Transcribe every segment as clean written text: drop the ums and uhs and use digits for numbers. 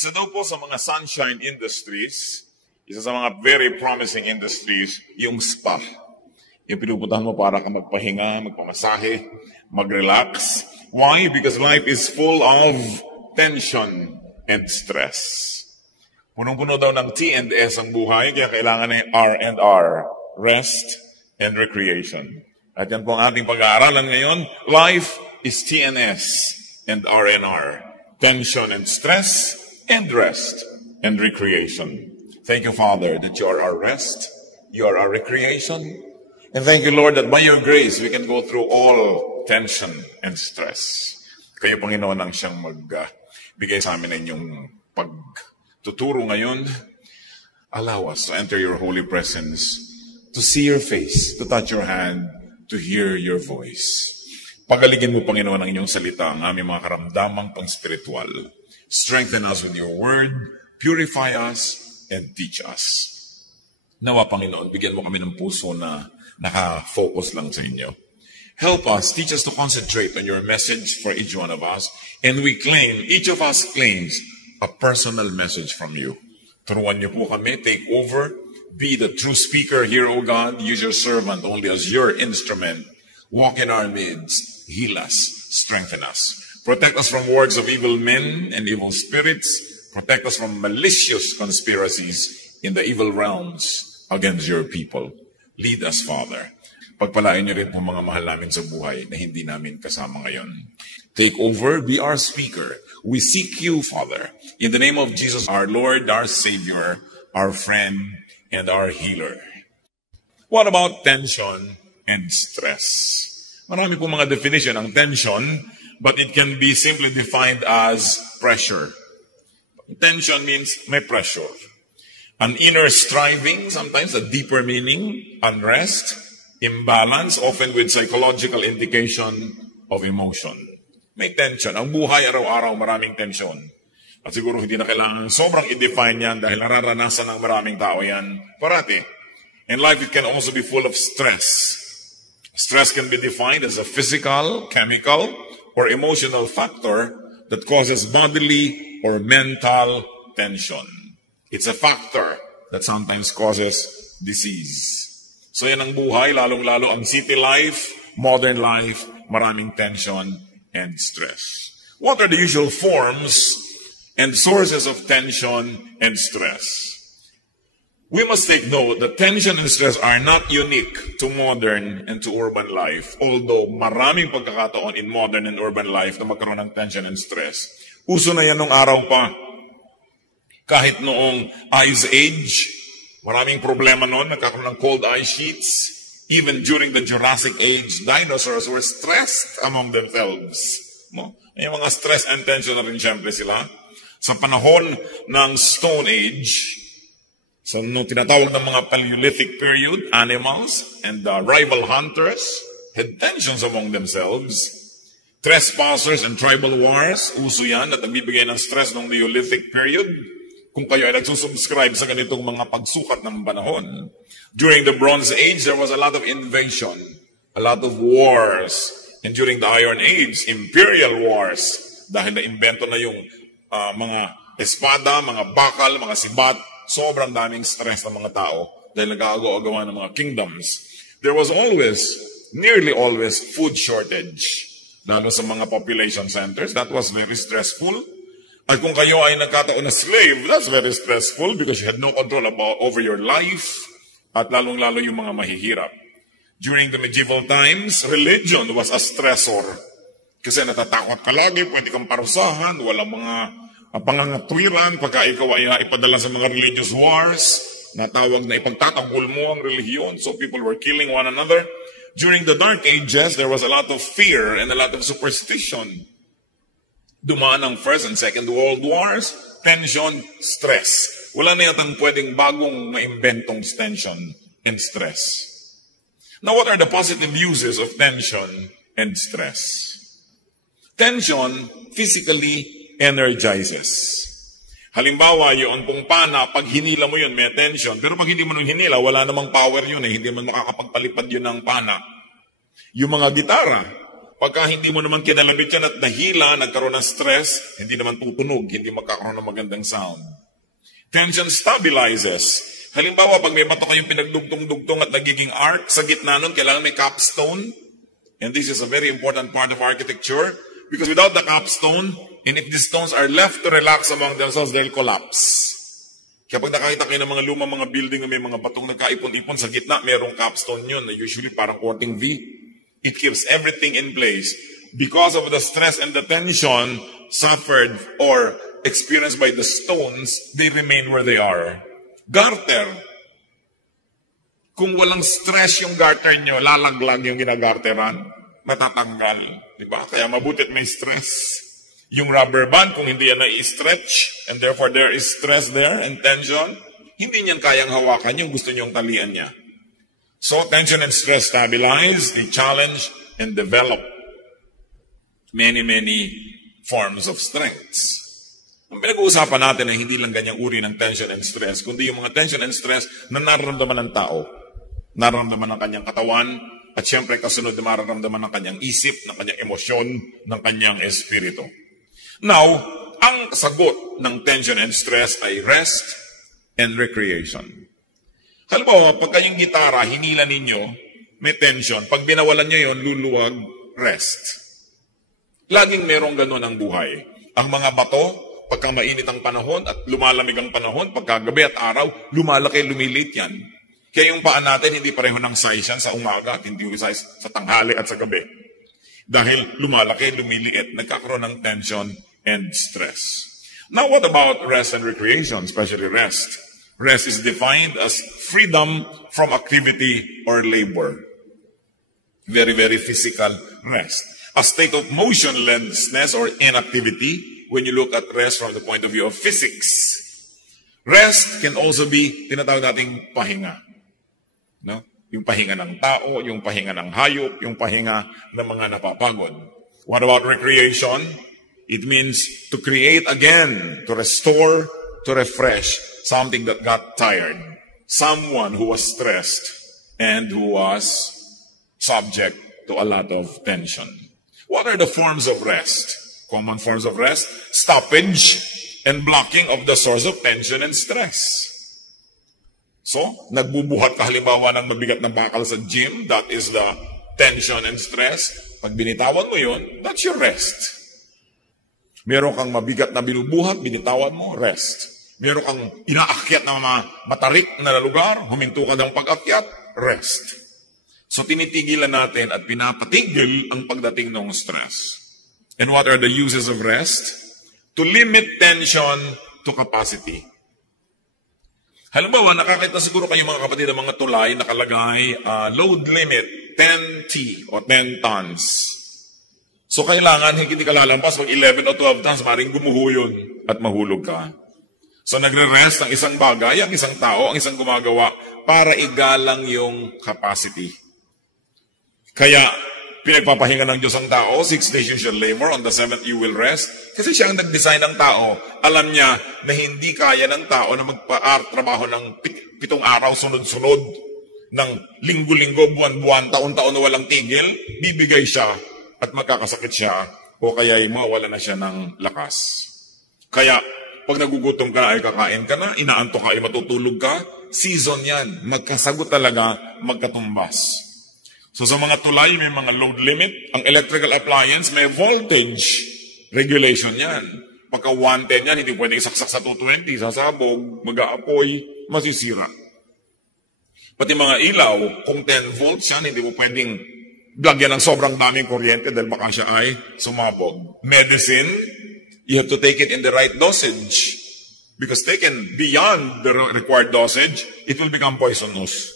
Isa daw po sa mga sunshine industries, isa sa mga very promising industries, yung spa. Yung pinupuntahan mo para ka magpahinga, magpamasahe, mag-relax. Why? Because life is full of tension and stress. Punong-puno daw ng T&S ang buhay, kaya kailangan ng R&R, rest and recreation. At yan po ang ating pag-aaralan ngayon. Life is TNS and R&R. Tension and stress and rest and recreation. Thank you, Father, that you are our rest, you are our recreation. And thank you, Lord, that by your grace, we can go through all tension and stress. Kayo, Panginoon, ang siyang magbigay sa amin ng inyong pagtuturo ngayon. Allow us to enter your holy presence, to see your face, to touch your hand, to hear your voice. Pagaligin mo, Panginoon, ang inyong salita, ang aming mga karamdamang pang-spiritual. Strengthen us with your word, purify us, and teach us. Nawa, Panginoon, bigyan mo kami ng puso na naka-focus lang sa inyo. Help us, teach us to concentrate on your message for each one of us, and we claim, each of us claims, a personal message from you. Turuan niyo po kami, take over, be the true speaker here, O God. Use your servant only as your instrument. Walk in our midst, heal us, strengthen us. Protect us from words of evil men and evil spirits. Protect us from malicious conspiracies in the evil realms against your people. Lead us, Father. Pagpalain niyo rin po mga mahal namin sa buhay na hindi namin kasama ngayon. Take over, be our speaker. We seek you, Father. In the name of Jesus, our Lord, our Savior, our friend, and our healer. What about tension and stress? Marami po mga definition ng tension, but it can be simply defined as pressure. Tension means may pressure. An inner striving, sometimes a deeper meaning, unrest, imbalance, often with psychological indication of emotion. May tension. Ang buhay araw-araw maraming tension. At siguro hindi na kailangan sobrang i-define yan dahil nararanasan ng maraming tao yan parati. In life, it can also be full of stress. Stress can be defined as a physical, chemical, or emotional factor that causes bodily or mental tension. It's a factor that sometimes causes disease. So yan ang buhay, lalong-lalo ang city life, modern life, maraming tension and stress. What are the usual forms and sources of tension and stress? We must take note that tension and stress are not unique to modern and to urban life. Although maraming pagkakataon in modern and urban life na magkaroon ng tension and stress. Uso na yan nung araw pa. Kahit noong Ice Age, maraming problema noon, nagkakaroon ng cold ice sheets. Even during the Jurassic Age, dinosaurs were stressed among themselves. May mga stress and tension na rin siyempre sila. Sa panahon ng Stone Age, so, nung tinatawag ng mga Paleolithic period, animals and rival hunters had tensions among themselves. Trespassers and tribal wars, uso yan at nagbibigay ng stress ng Neolithic period. Kung kayo ay nagsusubscribe sa ganitong mga pagsukat ng panahon. During the Bronze Age, there was a lot of invasion, a lot of wars. And during the Iron Age, imperial wars. Dahil na-invento na yung mga espada, mga bakal, mga sibat, sobrang daming stress ng mga tao dahil nag-aagaw-agawa ng mga kingdoms. There was always, nearly always, food shortage. Lalo sa mga population centers, that was very stressful. At kung kayo ay nagkataon na slave, that's very stressful because you had no control over your life at lalong-lalo yung mga mahihirap. During the medieval times, religion was a stressor. Kasi natatakot ka lagi, pwede kang parusahan, walang mga pangangatwiran pagka ikaw ay ipadala sa mga religious wars, natawag na ipagtatanggol mo ang relihiyon, so people were killing one another. During the Dark Ages, there was a lot of fear and a lot of superstition. Dumaan ang First and Second World Wars, tension, stress. Wala na yatang pwedeng bagong maimbentong tension and stress. Now, what are the positive uses of tension and stress? Tension physically energizes. Halimbawa, yun pong pana, pag hinila mo yun, may tension. Pero pag hindi mo nung hinila, wala namang power yun eh. Hindi man makakapagpalipad yun ng pana. Yung mga gitara, Pagka hindi mo naman kinalabit yan at nahila, nagkaroon ng stress, hindi naman tutunog, hindi magkakaroon ng magandang sound. Tension stabilizes. Halimbawa, pag may bato kayong pinagdugtong-dugtong at nagiging arc, sa gitna nun, kailangan may capstone. And this is a very important part of architecture because without the capstone, and if the stones are left to relax among themselves, they'll collapse. Kaya pag nakakita kayo ng mga lumang mga building na may mga batong nagkaipon-ipon, sa gitna, merong capstone yun na usually parang quarting V. It keeps everything in place. Because of the stress and the tension suffered or experienced by the stones, they remain where they are. Garter. Kung walang stress yung garter nyo, lalaglag yung ginagarteran, matatanggal. Diba? Kaya mabutit may stress. Yung rubber band, kung hindi yan na-stretch, and therefore there is stress there and tension, hindi niyan kayang hawakan yung gusto nyong talian niya. So tension and stress stabilize, they challenge, and develop many forms of strengths. Ang pinag-uusapan natin ay hindi lang ganyang uri ng tension and stress, kundi yung mga tension and stress na nararamdaman ng tao. Nararamdaman ng kanyang katawan, at siyempre kasunod na mararamdaman ng kanyang isip, ng kanyang emosyon, ng kanyang espiritu. Now, ang sagot ng tension and stress ay rest and recreation. Halimbawa, pag kayong gitara, hinila ninyo, may tension. Pag binawalan nyo yun, luluwag, rest. Laging merong ganun ang buhay. Ang mga bato, pagka mainit ang panahon at lumalamig ang panahon, pagka gabi at araw, lumalaki, lumiliit yan. Kaya yung paan natin, hindi pareho ng size yan sa umaga at hindi yung size sa tanghali at sa gabi. Dahil lumalaki, lumiliit, nagkakaroon ng tension and stress. Now, what about rest and recreation, especially rest? Rest is defined as freedom from activity or labor. Very physical rest. A state of motionlessness or inactivity when you look at rest from the point of view of physics. Rest can also be tinatawag nating pahinga. No? Yung pahinga ng tao, yung pahinga ng hayop, yung pahinga ng mga napapagod. What about recreation? It means to create again, to restore, to refresh something that got tired. Someone who was stressed and who was subject to a lot of tension. What are the forms of rest? Common forms of rest? Stoppage and blocking of the source of tension and stress. So, nagbubuhat ka halimbawa ng mabigat na bakal sa gym, that is the tension and stress. Pag binitawan mo yun, that's your rest. Meron kang mabigat na binubuhat, binitawan mo, rest. Meron kang inaakyat na matarik na lugar, huminto ka ng pag-akyat, rest. So tinitigilan natin at pinapatigil ang pagdating ng stress. And what are the uses of rest? To limit tension to capacity. Halimbawa, nakakita siguro kayo mga kapatid ng mga tulay nakalagay load limit 10T o 10 tons. So kailangan hindi ka lalampas pag 11 o 12 tons, maring gumuho yun at mahulog ka. So nagre-rest ang isang bagay, ang isang tao, ang isang gumagawa para igalang yung capacity. Kaya pinagpapahinga ng Diyos ang tao, 6 days you shall labor, on the 7th you will rest. Kasi siya ang nag-design ng tao. Alam niya na hindi kaya ng tao na magpa-trabaho ng 7 araw sunod-sunod, ng linggo-linggo, buwan-buwan, taon-taon na walang tigil, bibigay siya at magkakasakit siya o kaya mawala na siya ng lakas. Kaya pag nagugutom ka ay kakain ka na, inaantok ka ay matutulog ka, season yan. Magkasagot talaga, magkatumbas. So sa mga tulay, may mga load limit. Ang electrical appliance, may voltage regulation yan. Pagka 110 yan, hindi pwede isaksak sa 220, sasabog, mag-aapoy, masisira. Pati mga ilaw, kung 10 volts yan, hindi mo pwedeng lagyan ng sobrang daming kuryente dahil baka siya ay sumabog. Medicine, you have to take it in the right dosage. Because taken beyond the required dosage, it will become poisonous.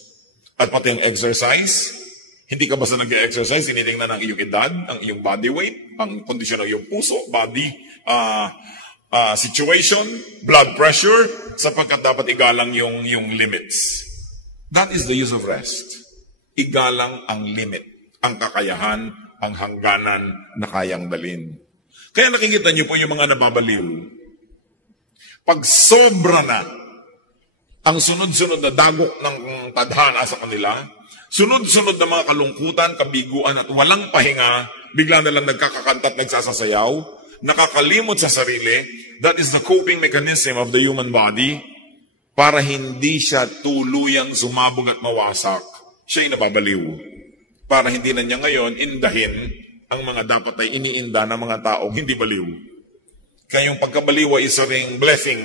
At pati ang exercise, hindi ka basta nag-exercise, tinitingnan ang iyong edad, ang iyong body weight, ang kondisyon ng iyong puso, body situation, blood pressure, sapagkat dapat igalang yung limits. That is the use of rest. Igalang ang limit, ang kakayahan, ang hangganan na kayang dalin. Kaya nakikita niyo po yung mga nababaliw. Pag sobra na ang sunod-sunod na dagok ng tadhana sa kanila, sunod-sunod na mga kalungkutan, kabiguan at walang pahinga, bigla na lang nagkakakanta at nagsasasayaw, nakakalimot sa sarili. That is the coping mechanism of the human body para hindi siya tuluyang sumabog at mawasak. Siya'y napabaliw. Para hindi na niya ngayon indahin ang mga dapat ay iniinda ng mga taong hindi baliw. Kaya yung pagkabaliw ay isa ring blessing.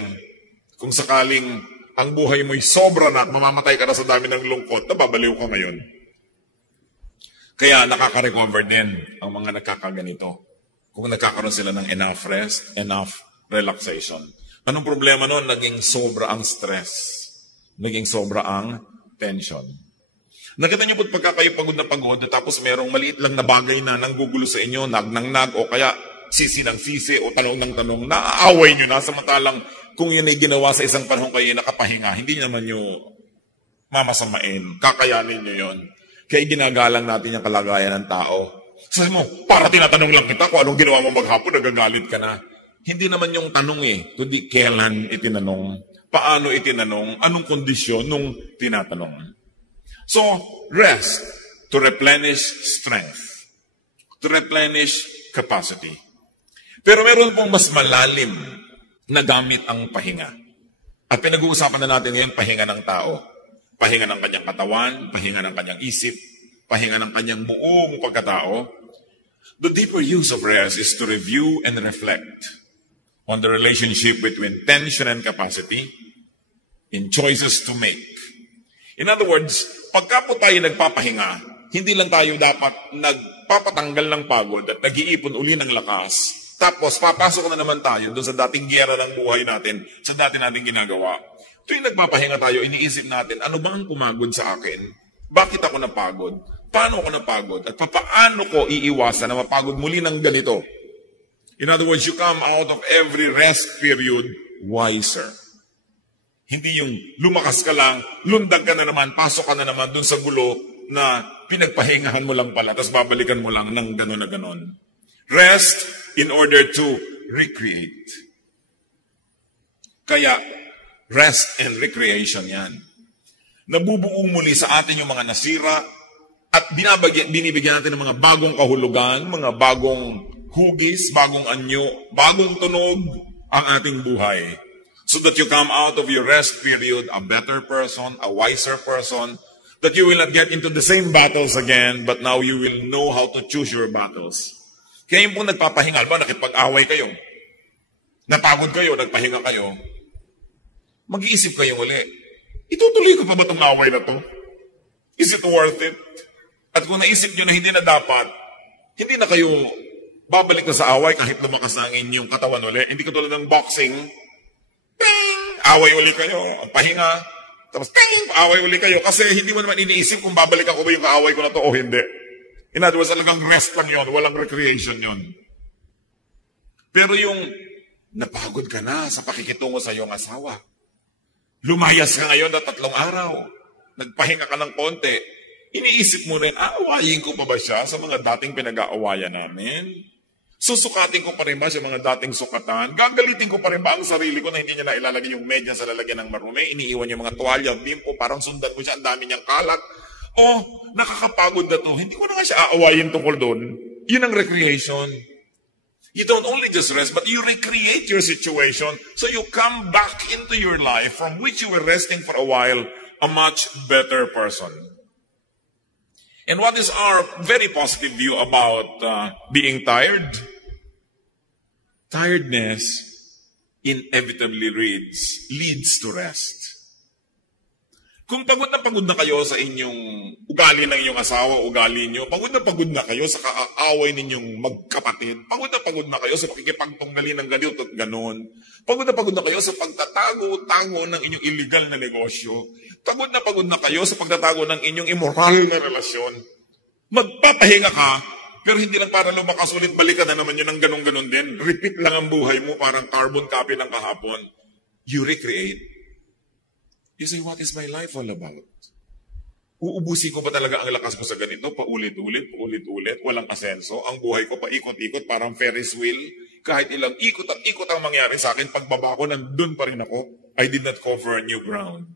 Kung sakaling ang buhay mo'y sobra na at mamamatay ka na sa dami ng lungkot, nababaliw ka ngayon. Kaya nakaka-recover din ang mga nagkakaganito. Kung nagkakaroon sila ng enough rest, enough relaxation. Anong problema noon? Naging sobra ang stress. Naging sobra ang tension. Nakita niyo po't pagka kayo pagod na pagod, tapos merong maliit lang na bagay na nanggugulo sa inyo, nag o kaya sisi ng sisi o tanong ng tanong, naaaway nyo na, samantalang kung yun ay ginawa sa isang panahon kayo nakapahinga, hindi naman nyo mamasamain, kakayanin nyo yun. Kaya ginagalang natin yung kalagayan ng tao. Sabi mo, para tinatanong lang kita kung anong ginawa mo maghapon, nagagalit ka na. Hindi naman yung tanong kundi kailan itinanong, paano itinanong, anong kondisyon nung tinatanong. So, rest to replenish strength, to replenish capacity. Pero meron pong mas malalim na gamit ang pahinga. At pinag-uusapan na natin ngayon, pahinga ng tao. Pahinga ng kanyang katawan, pahinga ng kanyang isip, pahinga ng kanyang buong pagkatao. The deeper use of rest is to review and reflect on the relationship between tension and capacity in choices to make. In other words, pagka po tayo nagpapahinga, hindi lang tayo dapat nagpapatanggal ng pagod at nag-iipon uli ng lakas. Tapos, papasok na naman tayo doon sa dating giyera ng buhay natin, sa dati nating ginagawa. Tuwing nagpapahinga tayo, iniisip natin, ano ba ang pumagod sa akin? Bakit ako napagod? Paano ako napagod? At paano ko iiwasan na mapagod muli ng ganito? In other words, you come out of every rest period wiser. Hindi yung lumakas ka lang, lundag ka na naman, pasok ka na naman doon sa gulo na pinagpahingahan mo lang pala, tapos babalikan mo lang ng gano'n na gano'n. Rest in order to recreate. Kaya, rest and recreation yan. Nabubuo muli sa atin yung mga nasira at binibigyan natin ng mga bagong kahulugan, mga bagong hugis, bagong anyo, bagong tunog ang ating buhay. So that you come out of your rest period a better person, a wiser person, that you will not get into the same battles again, but now you will know how to choose your battles. Kaya yung pong nagpapahinga, ba, nakipag-away kayo, napagod kayo, nagpahinga kayo, mag-iisip kayo uli, itutuloy ko pa ba itong away na to? Is it worth it? At kung naisip nyo na hindi na dapat, hindi na kayo babalik na sa away kahit lumakas na ang inyong katawan uli. Hindi katulad ng boxing, ting! Away uli kayo, pahinga, tapos ting! Away uli kayo kasi hindi mo naman iniisip kung babalik ako ba yung kaaway ko na to o hindi. In other words, talagang rest lang yun, walang recreation yun. Pero yung napagod ka na sa pakikitungo sa iyong asawa, lumayas ka ngayon na 3 araw, nagpahinga ka ng konti, iniisip mo rin, aawayin ko pa ba siya sa mga dating pinag-aawayan namin? Susukatin ko pa rin ba sa mga dating sukatan? Gagalitin ko pa rin ba ang sarili ko na hindi niya na ilalagay yung medyas sa lalagyan ng marumi? Iniiwan yung mga tuwalya, bimpo, parang sundan mo siya, ang dami niyang kalat. Oh, nakakapagod na to. Hindi ko na nga siya aawayin tungkol doon. Yun ang recreation. You don't only just rest, but you recreate your situation so you come back into your life from which you were resting for a while, a much better person. And what is our very positive view about being tired? Tiredness inevitably leads to rest. Kung pagod na kayo sa inyong ugali ng inyong asawa, ugali nyo, pagod na kayo sa kaaway ninyong magkapatid, pagod na kayo sa pakikipagtunggali ng ganito at ganon, pagod na kayo sa pagtatago-tago ng inyong illegal na negosyo, pagod na kayo sa pagtatago ng inyong immoral na relasyon, magpapahinga ka, pero hindi lang para lumakas ulit, balikan na naman yun ng ganon-ganon din, repeat lang ang buhay mo, parang carbon copy ng kahapon, you recreate. You say, what is my life all about? Uubusin ko ba talaga ang lakas ko sa ganito? Paulit-ulit, walang asenso. Ang buhay ko paikot-ikot, parang Ferris wheel. Kahit ilang ikot at ikot ang mangyari sa akin, pagbaba ko, nandun pa rin ako. I did not cover new ground.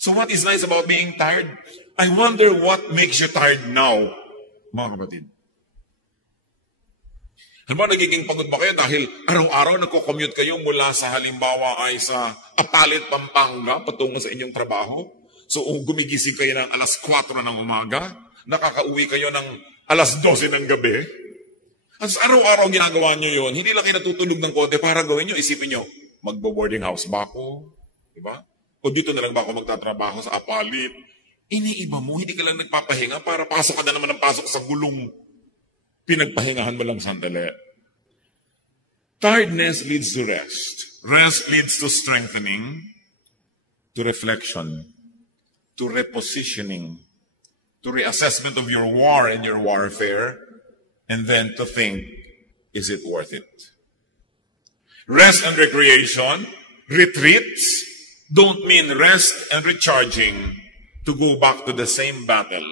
So what is nice about being tired? I wonder what makes you tired now, mga kapatid. Halimbawa, nagiging pagod ba kayo dahil araw-araw nagko-commute kayo mula sa halimbawa ay sa Apalit, Pampanga, patungo sa inyong trabaho? So, gumigising kayo ng alas 4 ng umaga, nakakauwi kayo ng alas 12 ng gabi. At araw-araw ginagawa nyo yun, hindi lang kayo natutulog ng konti para gawin nyo, isipin nyo, magbo-boarding house ba ako? Diba? O dito na lang ba ako magtatrabaho sa Apalit? Iniiba mo, hindi ka lang nagpapahinga para pasok ka na naman ng pasok sa gulong. Pinagpahingahan mo lang sandali. Tiredness leads to rest. Rest leads to strengthening, to reflection, to repositioning, to reassessment of your war and your warfare, and then to think, is it worth it? Rest and recreation, retreats, don't mean rest and recharging to go back to the same battle,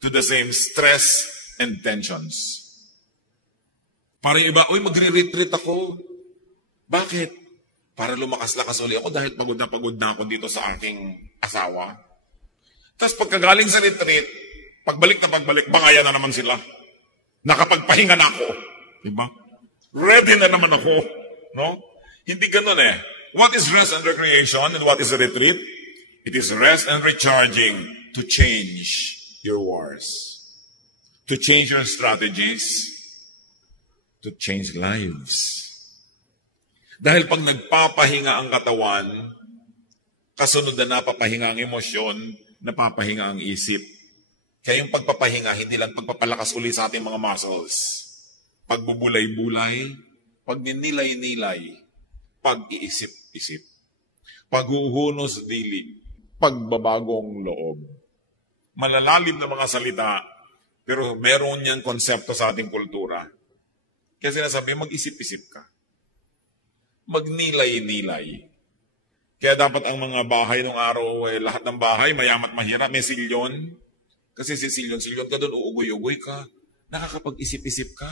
to the same stress and tensions. Para iba, uy, magre-retreat ako. Bakit? Para lumakas-lakas uli ako dahil pagod na ako dito sa aking asawa. Tapos pagkagaling sa retreat, pagbalik, bangaya na naman sila. Nakapagpahinga na ako. Diba? Ready na naman ako. No? Hindi ganun eh. What is rest and recreation and what is a retreat? It is rest and recharging to change your wars, to change your strategies, to change lives. Dahil pag nagpapahinga ang katawan, kasunod na napapahinga ang emosyon, napapahinga ang isip. Kaya yung pagpapahinga, hindi lang pagpapalakas uli sa ating mga muscles. Pagbubulay-bulay, pagninilay-nilay, pag-iisip-isip, paghuhunos dili, pagbabagong loob. Malalalim na mga salita, pero meron niyang konsepto sa ating kultura. Kaya sinasabi, mag-isip-isip ka. Magnilay-nilay. Kaya dapat ang mga bahay ng araw, lahat ng bahay, mayamat mahirap, may silyon. Kasi si silyon ka doon, uugoy-ugoy ka. Nakakapag-isip-isip ka.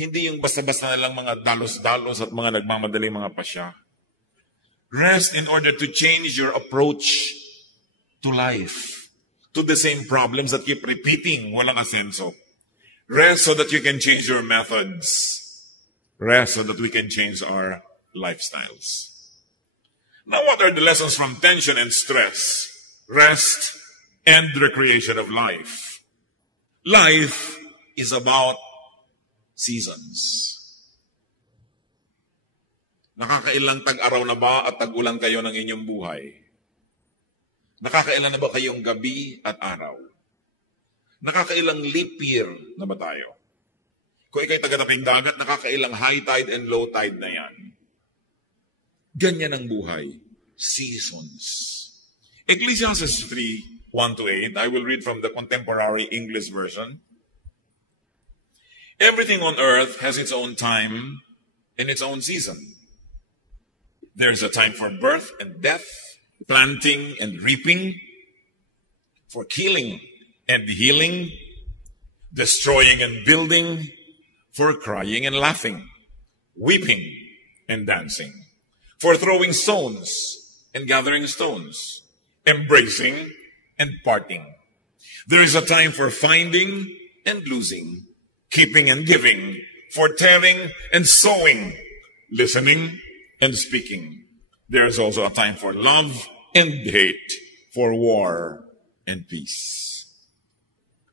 Hindi yung basta-basta na lang mga dalos-dalos at mga nagmamadaling mga pasya. Rest in order to change your approach to life, to the same problems that keep repeating, walang asenso. Rest so that you can change your methods. Rest so that we can change our lifestyles. Now, what are the lessons from tension and stress? Rest and recreation of life. Life is about seasons. Nakakailang tag-araw na ba at tag-ulan kayo ng inyong buhay? Nakakailan na ba kayong gabi at araw? Nakakailang leap year na ba tayo? Kung ikaw'y taga-taping dagat, nakakailang high tide and low tide na yan. Ganyan ang buhay. Seasons. Ecclesiastes 3, 1-8, I will read from the contemporary English version. Everything on earth has its own time and its own season. There's a time for birth and death, planting and reaping, for killing and healing, destroying and building, for crying and laughing, weeping and dancing, for throwing stones and gathering stones, embracing and parting. There is a time for finding and losing, keeping and giving, for tearing and sowing, listening and speaking. There is also a time for love and hate, for war and peace.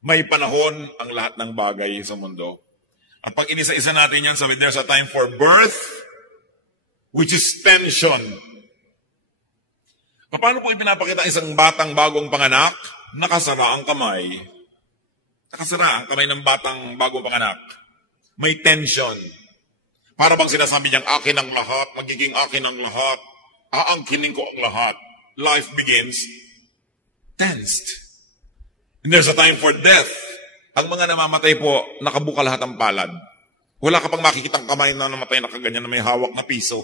May panahon ang lahat ng bagay sa mundo. At pag inisa-isa natin yan, sabi, there's a time for birth, which is tension. Paano po ipinapakita isang batang bagong panganak? Nakasara ang kamay. Nakasara ang kamay ng batang bagong panganak. May tension. Para bang sinasabi niyang akin ang lahat, magiging akin ang lahat, aangkinin ko ang lahat. Life begins tensed. And there's a time for death. Ang mga namamatay po, nakabuka lahat ang palad. Wala ka pang makikitang kamay na namatay na kaganyan na may hawak na piso.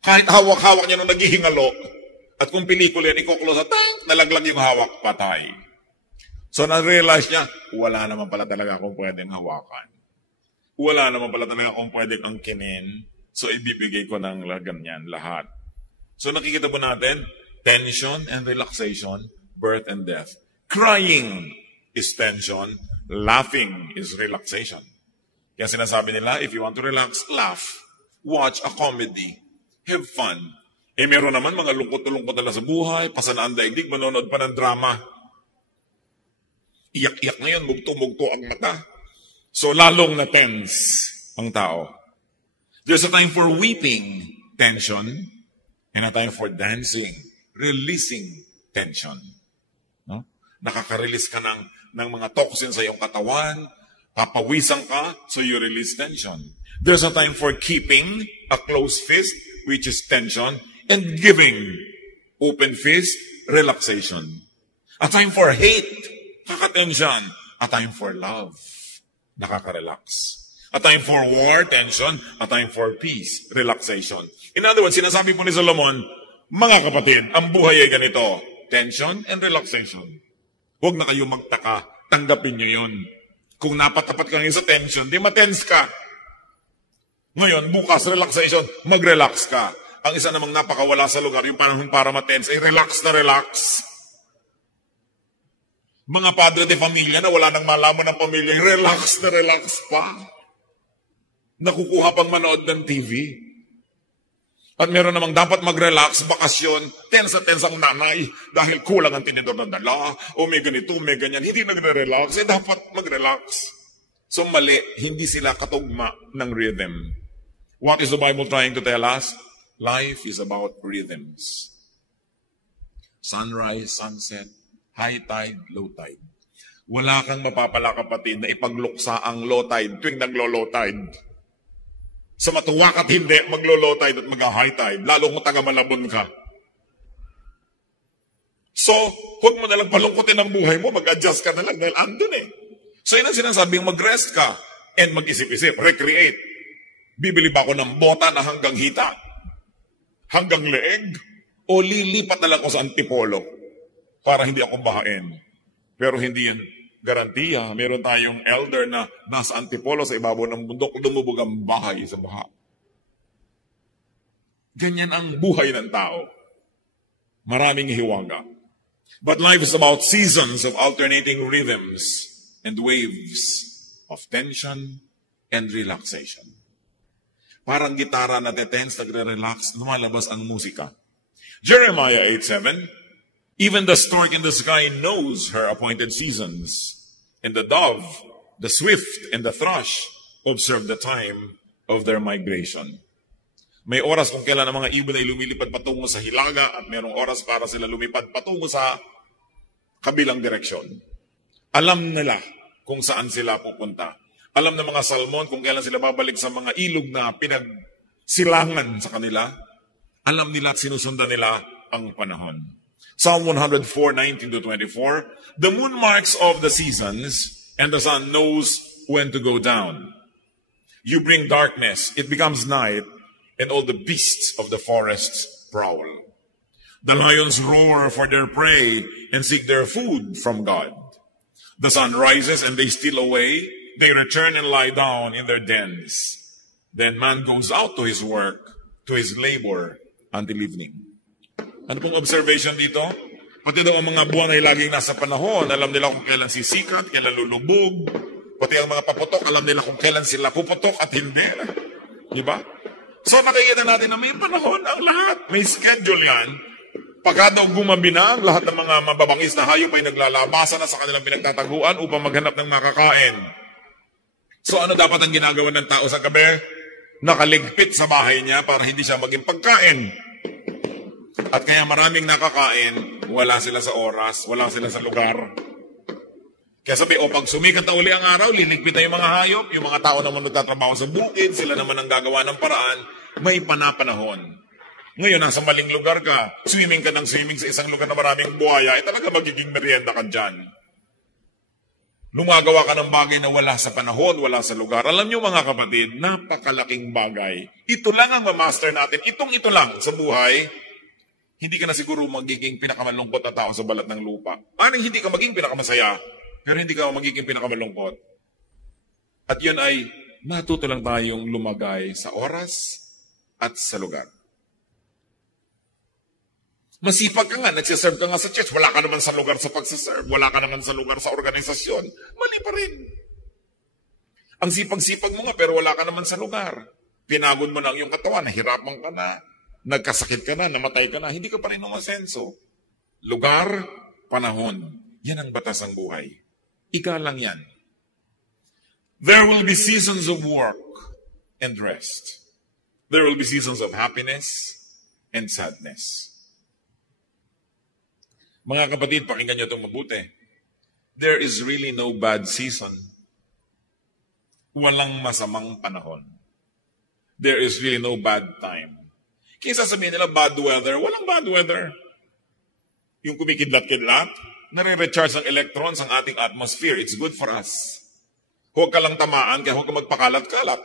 Kahit hawak-hawak niya nung naghihingalo, at kung pelikula yan, ikukulo sa tank, nalaglag yung hawak, patay. So na-realize niya, wala naman pala talaga akong pwedeng hawakan. Wala naman pala talaga akong pwedeng angkinin. So ibibigay ko ng ganyan lahat. So nakikita po natin, tension and relaxation, birth and death. Crying is tension, laughing is relaxation. Kaya sinasabi nila, if you want to relax, laugh. Watch a comedy. Have fun. Meron naman mga lungkot na lungkot na sa buhay, pasanaan daigdig, manonood pa ng drama. Iyak-iyak na yun, mugto-mugto ang mata. So lalong na-tense ang tao. There's a time for weeping, tension, and a time for dancing, releasing tension. No? Nakaka-release ka ng mga toxins sa iyong katawan, papawisan ka, so you release tension. There's a time for keeping a closed fist, which is tension, and giving open fist, relaxation. A time for hate, kaka-tension. A time for love, nakaka-relax. A time for war, tension. A time for peace, relaxation. In other words, sinasabi po ni Solomon, mga kapatid, ang buhay ay ganito, tension and relaxation. Huwag na kayo magtaka, tanggapin nyo yun. Kung napatapat ka ngayon sa tension, di matense ka. Ngayon, bukas, relaxation, mag-relax ka. Ang isa namang napakawala sa lugar, yung panahon para matense, ay relax na relax. Mga padre de familia na wala nang malaman ng pamilya, relax na relax pa. Nakukuha pang manood ng TV. At meron namang dapat mag-relax, bakasyon, tense ang nanay dahil kulang ang tinidor na dala, o may ganito, may ganyan, hindi nagre-relax, dapat mag-relax. So mali, hindi sila katugma ng rhythm. What is the Bible trying to tell us? Life is about rhythms. Sunrise, sunset, high tide, low tide. Wala kang mapapala kapatid na ipagluksa ang low tide tuwing naglo-low tide. Sa matuwa ka't hindi, maglo-low tide at mag-high tide, lalo kung taga-Malabon ka. So, huwag mo nalang palungkutin ang buhay mo, mag-adjust ka na lang dahil andun eh. So, yun ang sinasabing mag-rest ka and mag-isip-isip, recreate. Bibili ba ako ng bota na hanggang hita? Hanggang leeg? O lilipat na lang ako sa antipolo para hindi ako bahain? Pero hindi yan garantiya. Meron tayong elder na nasa antipolo sa ibabaw ng bundok, lumubog ang bahay sa baha. Ganyan ang buhay ng tao. Maraming hiwaga. But life is about seasons of alternating rhythms and waves of tension and relaxation. Parang gitara na tense, nagre-relax, lumalabas ang musika. Jeremiah 8:7, even the stork in the sky knows her appointed seasons. And the dove, the swift, and the thrush observe the time of their migration. May oras kung kailan ang mga ibon ay lumilipad patungo sa hilaga at mayroong oras para sila lumipad patungo sa kabilang direksyon. Alam nila kung saan sila pupunta. Alam ng mga salmon kung kailan sila babalik sa mga ilog na pinagsilangan sa kanila. Alam nila at sinusundan nila ang panahon. Psalm 104:19-24, the moon marks off the seasons, and the sun knows when to go down. You bring darkness, it becomes night, and all the beasts of the forests prowl. The lions roar for their prey and seek their food from God. The sun rises and they steal away, they return and lie down in their dens. Then man goes out to his work, to his labor, until evening. Ano pong observation dito? Pati daw ang mga buwan ay laging nasa panahon. Alam nila kung kailan sisikat, kailan lulubog. Pati ang mga paputok, alam nila kung kailan sila puputok at hindi. Diba? So nakikita natin na may panahon ang lahat. May schedule yan. Pagka daw gumabi na, ang lahat ng mga mababangis na hayop ay naglalabasan na sa kanilang pinagtataguan upang maghanap ng makakain. So ano dapat ang ginagawa ng tao sa gabi? Nakaligpit sa bahay niya para hindi siya maging pagkain. At kaya maraming nakakain, wala sila sa oras, wala sila sa lugar. Kaya sabi, pag sumikat na uli ang araw, liligpit na yung mga hayop, yung mga tao naman nagtatrabaho sa bukid, sila naman ang gagawa ng paraan, may panapanahon. Ngayon, nasa maling lugar ka, swimming ka ng swimming sa isang lugar na maraming buhaya, talaga magiging merienda ka dyan. Lumagawa ka ng bagay na wala sa panahon, wala sa lugar. Alam nyo mga kapatid, napakalaking bagay. Ito lang ang mamaster natin. Ito lang sa buhay. Hindi ka na siguro magiging pinakamalungkot na tao sa balat ng lupa. Anong hindi ka magiging pinakamasaya, pero hindi ka magiging pinakamalungkot. At yun ay, natuto lang tayong lumagay sa oras at sa lugar. Masipag ka nga, nagsiserve ka nga sa church, wala ka naman sa lugar sa pagsiserve, wala ka naman sa lugar sa organisasyon, mali pa rin. Ang sipag-sipag mo nga pero wala ka naman sa lugar. Pinagod mo na ang iyong katawan, nahirapan ka na, nagkasakit ka na, namatay ka na, hindi ka pa rin umasenso. Lugar, panahon, yan ang batas ng buhay. Ika lang yan. There will be seasons of work and rest. There will be seasons of happiness and sadness. Mga kapatid, pakinggan niyo itong mabuti. There is really no bad season. Walang masamang panahon. There is really no bad time. Kaya sasabihin nila, bad weather. Walang bad weather. Yung kumikidlat-kidlat, nare-recharge ang electrons ang ating atmosphere. It's good for us. Huwag ka lang tamaan, kaya huwag ka magpakalat-kalat.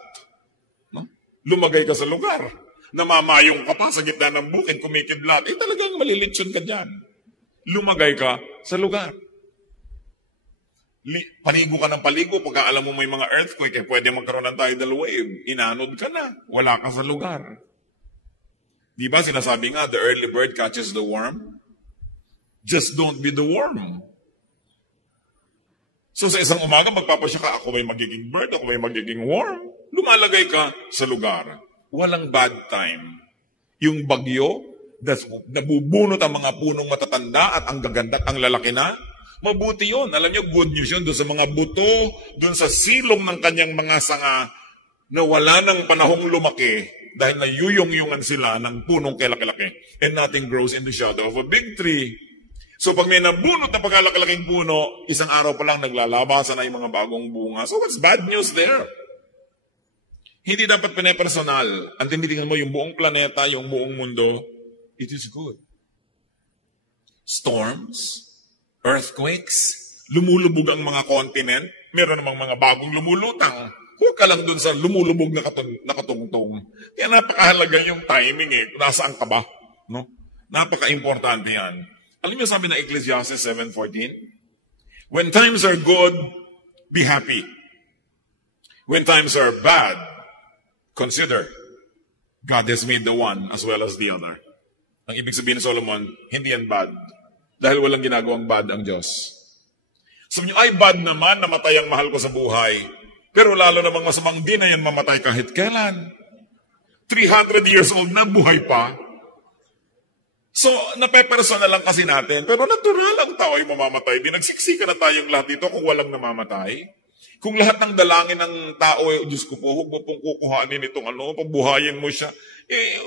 No? Lumagay ka sa lugar. Namamayong ka pa sa gitna ng bukid, kumikidlat. Talagang malilitsyon ka dyan. Lumagay ka sa lugar. Paligo ka ng paligo. Pagka alam mo may mga earthquake, pwede magkaroon ng tidal wave. Inanod ka na. Wala ka sa lugar. Di ba sinasabi nga, the early bird catches the worm? Just don't be the worm. So sa isang umaga, magpapasya ka, ako may magiging bird, ako may magiging worm. Lumalagay ka sa lugar. Walang bad time. Yung bagyo, nabubunot ang mga punong matatanda at ang gaganda at ang lalaki na, mabuti yun. Alam niyo, good news yun doon sa mga buto, doon sa silong ng kanyang mga sanga na wala ng panahong lumaki dahil nayuyong-yungan sila ng punong kalaki-laki. And nothing grows in the shadow of a big tree. So pag may nabunot na pagkalaki-laking puno, isang araw pa lang naglalabasan na yung mga bagong bunga. So what's bad news there? Hindi dapat pinepersonal. Ang tinitingnan mo yung buong planeta, yung buong mundo, it is good. Storms, earthquakes, lumulubog ang mga continent, meron namang mga bagong lumulutang. Huwag ka lang dun sa lumulubog na katungtong. Kaya napakahalaga yung timing eh. Nasaan ka ba? No? Napaka-importante yan. Alam niyo sabi ng Ecclesiastes 7:14? When times are good, be happy. When times are bad, consider God has made the one as well as the other. Ang ibig sabihin ni Solomon, hindi yan bad. Dahil walang ginagawang bad ang Diyos. Sabi niyo, ay bad naman, namatay ang mahal ko sa buhay. Pero lalo namang masamang di na yan mamatay kahit kailan. 300 years old na, buhay pa. So, napepersonal lang kasi natin. Pero natural ang tao ay mamamatay. Binagsiksika na tayong lahat dito kung walang namamatay. Kung lahat ng dalangin ng tao, Diyos ko po, huwag mo pong kukuhanin itong pabuhayin mo siya.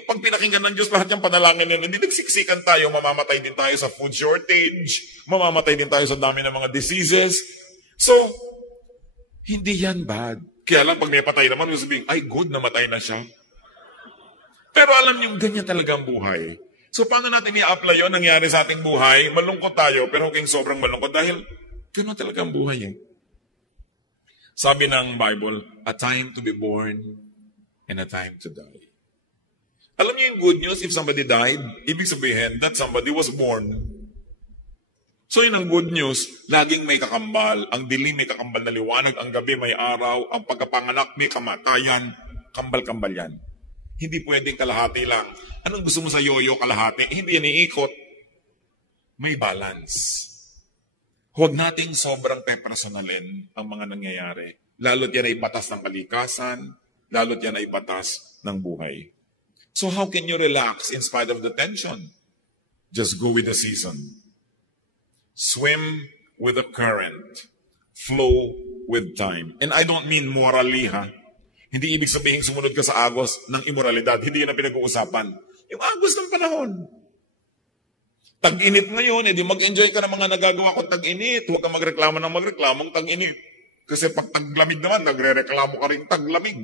Pag pinakinggan ng Diyos, lahat yung panalangin nila, hindi nagsiksikan tayo, mamamatay din tayo sa food shortage, mamamatay din tayo sa dami ng mga diseases. So, hindi yan bad. Kaya lang, pag may patay naman, sabihin, ay good, namatay na siya. Pero alam niyo, ganyan talaga ang buhay. So, paano natin i-apply yun, nangyari sa ating buhay? Malungkot tayo, pero huwag sobrang malungkot dahil gano'n talaga ang buhay eh. Sabi ng Bible, a time to be born and a time to die. Alam niyo yung good news, if somebody died, ibig sabihin that somebody was born. So yun ang good news, laging may kakambal, ang dilim may kakambal na liwanag, ang gabi may araw, ang pagkapanganak may kamatayan, kambal-kambal yan. Hindi pwedeng kalahati lang. Anong gusto mo sa yoyo kalahati? Hindi yan iikot. May balance. Huwag nating sobrang pepersonalin ang mga nangyayari. Lalo't yan ay batas ng kalikasan, lalo't yan ay batas ng buhay. So how can you relax in spite of the tension? Just go with the season. Swim with the current. Flow with time. And I don't mean morally, ha? Hindi ibig sabihin sumunod ka sa agos ng immoralidad. Hindi yan ang pinag-uusapan. Yung agos ng panahon. Tag-init ngayon, edi mag-enjoy ka ng mga nagagawa kong tag-init. Huwag kang magreklamo ng magreklamong tag-init. Kasi pag taglamig naman, nagre-reklamo ka rin taglamig.